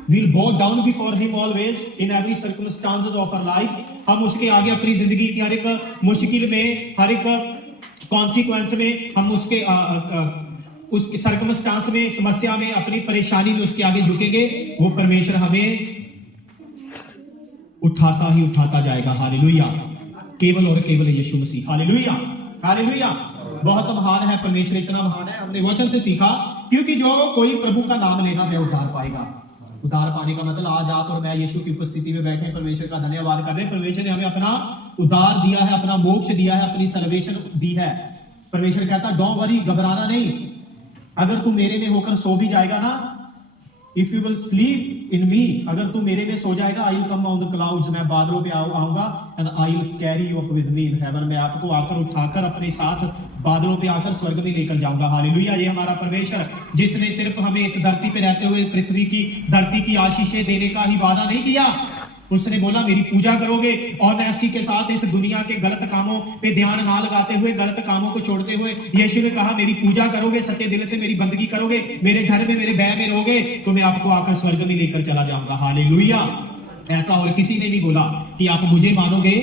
we'll bow down before him always in every circumstances of our life। हम उसके आगे अपनी जिंदगी की हर एक मुश्किल में, हर एक कॉन्सिक्वेंस में, हम उसके उसके सर्कमस्टांस में, समस्या में, अपनी परेशानी में उसके आगे झुकेंगे। वो परमेश्वर हमें उठाता ही उठाता जाएगा। हालेलुया। केवल और केवल यीशु मसीह। Hallelujah, hallelujah. बहुत महान है परमेश्वर, इतना महान है। हमने वचन से सीखा, क्योंकि जो कोई प्रभु का नाम लेगा वह उद्धार पाएगा। उद्धार पाने का मतलब आज आप और मैं यीशु की उपस्थिति में बैठे हैं, परमेश्वर का धन्यवाद कर रहे हैं। परमेश्वर ने हमें अपना उद्धार दिया है, अपना मोक्ष दिया है, अपनी सल्वेशन दी है। परमेश्वर कहता है डोंट वरी, घबराना नहीं। अगर तू मेरे में होकर सो भी जाएगा ना, if you will sleep in me, अगर तू मेरे में सो जाएगा, I will come on the clouds, मैं बादलों पे आऊंगा, and I will carry you up with me in heaven, मैं आपको आकर उठाकर अपने साथ बादलों पे आकर स्वर्ग में लेकर जाऊंगा। हालेलुया। ये हमारा परमेश्वर जिसने सिर्फ हमें इस धरती पे रहते हुए पृथ्वी की धरती की आशीषें देने का ही वादा नहीं किया, उसने बोला मेरी पूजा करोगे ऑनेस्टी के साथ, इस दुनिया के गलत कामों पे ध्यान ना लगाते हुए, गलत कामों को छोड़ते हुए। यीशु ने कहा मेरी पूजा करोगे, सच्चे दिल से मेरी बंदगी करोगे, मेरे घर में मेरे बैग में रहोगे, तो मैं आपको आकर स्वर्ग में लेकर चला जाऊंगा। हालेलुया। ऐसा और किसी ने नहीं बोला कि आप मुझे मानोगे,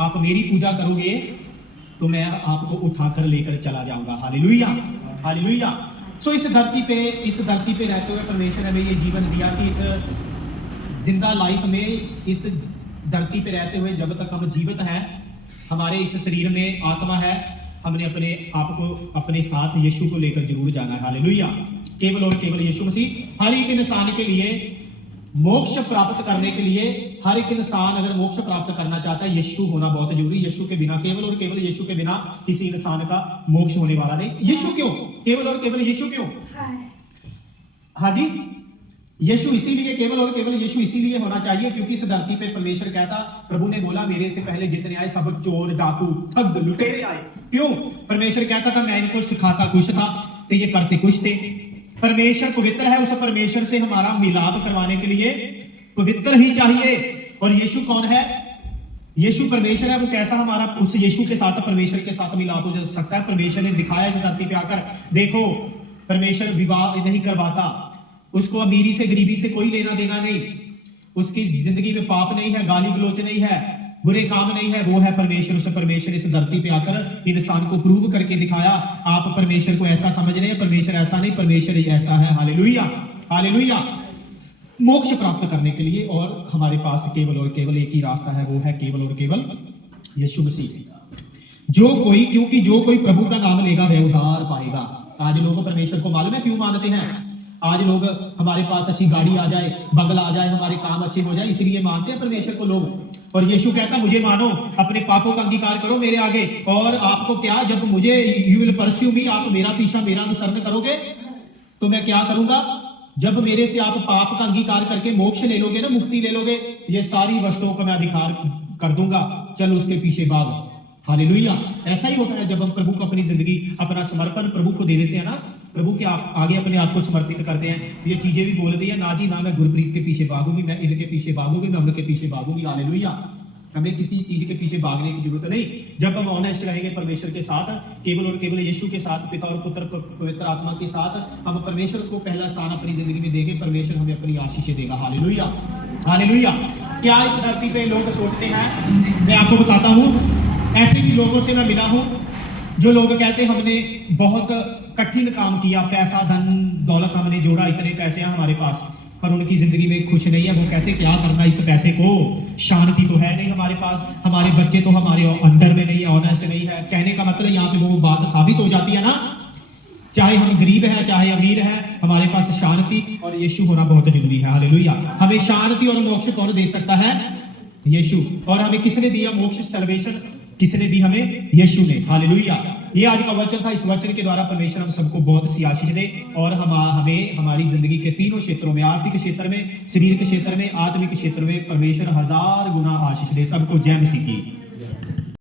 आप मेरी पूजा करोगे, तो मैं आपको उठाकर लेकर चला जाऊंगा। Hallelujah, hallelujah. सो इस धरती पे रहते हुए परमेश्वर ने हमें ये जीवन दिया कि इस जिंदा लाइफ में, इस धरती पे रहते हुए जब तक हम जीवित हैं, हमारे इस शरीर में आत्मा है, हमने अपने आप को अपने साथ यीशु को लेकर जरूर जाना है। हालेलुया। केवल और केवल यीशु मसीह हर एक इंसान के लिए मोक्ष प्राप्त करने के लिए, हर एक इंसान अगर मोक्ष प्राप्त करना चाहता है, यीशु होना बहुत जरूरी। यीशु के बिना, केवल और केवल यीशु के बिना किसी इंसान का मोक्ष होने वाला नहीं। यीशु क्यों? केवल और केवल यीशु क्यों? हाँ जी, यीशु इसीलिए, केवल और केवल यीशु इसीलिए होना चाहिए क्योंकि इस धरती पे परमेश्वर कहता, प्रभु ने बोला मेरे से पहले जितने आए सब चोर, डाकू, ठग, लुटेरे आए। क्यों? परमेश्वर कहता था मैं इनको सिखाता कुछ था तो ये करते कुछ थे। परमेश्वर पवित्र है, उस परमेश्वर से हमारा मिलाप करवाने के लिए पवित्र ही चाहिए। और यीशु कौन है? यीशु परमेश्वर है। वो कैसा हमारा उस यीशु के साथ, परमेश्वर के साथ मिलाप हो सकता है? परमेश्वर ने दिखाया इस धरती पे आकर, देखो परमेश्वर विवाह नहीं करवाता, उसको अमीरी से गरीबी से कोई लेना देना नहीं, उसकी जिंदगी में पाप नहीं है, गाली गलोच नहीं है, बुरे काम नहीं है। वो है परमेश्वर। उस परमेश्वर इस धरती पे आकर इंसान को प्रूव करके दिखाया। आप परमेश्वर को ऐसा समझ रहे हैं, परमेश्वर ऐसा नहीं, परमेश्वर ऐसा है। Hallelujah, hallelujah. मोक्ष प्राप्त करने के लिए और हमारे पास केवल और केवल एक ही रास्ता है, वो है केवल और केवल यीशु मसीह। क्योंकि जो कोई प्रभु का नाम लेगा वह उद्धार पाएगा। आज लोग परमेश्वर को मालूम है क्यों मानते हैं? आज लोग, हमारे पास अच्छी गाड़ी आ जाए, बंगला आ जाए, हमारे काम अच्छे हो जाए, इसलिए मानते हैं परमेश्वर को लोग। और यीशु कहता मुझे मानो, अपने पापों का अंगीकार करो मेरे आगे, और आपको क्या, जब मुझे यू विल परस्यू मी, आप मेरा पीछा, मेरा अनुसरण करोगे तो मैं क्या करूंगा? जब मेरे से आप पाप का अंगीकार करके मोक्ष ले लोगे ना, मुक्ति ले लोगे, ये सारी वस्तुओं का मैं अधिकार कर दूंगा, चलो उसके पीछे भाग। हालेलुया। ऐसा ही होता है जब हम प्रभु को अपनी जिंदगी, अपना समर्पण प्रभु को दे देते हैं ना, प्रभु के आगे अपने आप को समर्पित करते हैं। ये चीजें भी बोलती है ना जी, ना मैं गुरप्रीत के पीछे भागूंगी, मैं इनके पीछे भागूंगी, मैं उनके पीछे भागूंगी। हालेलुया। हमें किसी चीज के पीछे भागने की जरूरत नहीं। जब हम ऑनेस्ट रहेंगे परमेश्वर के साथ, केवल और केवल यीशु के साथ, पिता और पुत्र पवित्र आत्मा के साथ, हम परमेश्वर को पहला स्थान अपनी जिंदगी में देंगे, परमेश्वर हमें अपनी आशीषें देगा। Hallelujah, hallelujah. क्या इस धरती पे लोग सोचते हैं, मैं आपको बताता हूँ, ऐसे भी लोगों से मैं मिला हूँ जो लोग कहते हमने बहुत कठिन काम किया, पैसा धन दौलत हमने जोड़ा, इतने पैसे हैं हमारे पास, पर उनकी जिंदगी में खुश नहीं है। वो कहते क्या करना इस पैसे को, शांति तो है नहीं हमारे पास, हमारे बच्चे तो हमारे अंडर में नहीं है, ऑनेस्ट नहीं है। कहने का मतलब यहाँ पे वो बात साबित हो जाती है ना, चाहे हम गरीब है चाहे अमीर है, हमारे पास शांति और यीशु होना बहुत जरूरी है। हालेलुया। हमें शांति और मोक्ष कौन दे सकता है? यीशु। और हमें किसने दिया मोक्ष, सल्वेशन किसने दी? हमें यीशु ने। हालेलुया। ये आज का वचन था। इस वचन के द्वारा परमेश्वर हम सबको बहुत सी आशीष दे और हमें हमारी जिंदगी के तीनों क्षेत्रों में, आर्थिक क्षेत्र में, शरीर के क्षेत्र में, आत्मिक क्षेत्र में परमेश्वर 1000 गुना आशीष दे। सबको जय मसीह की।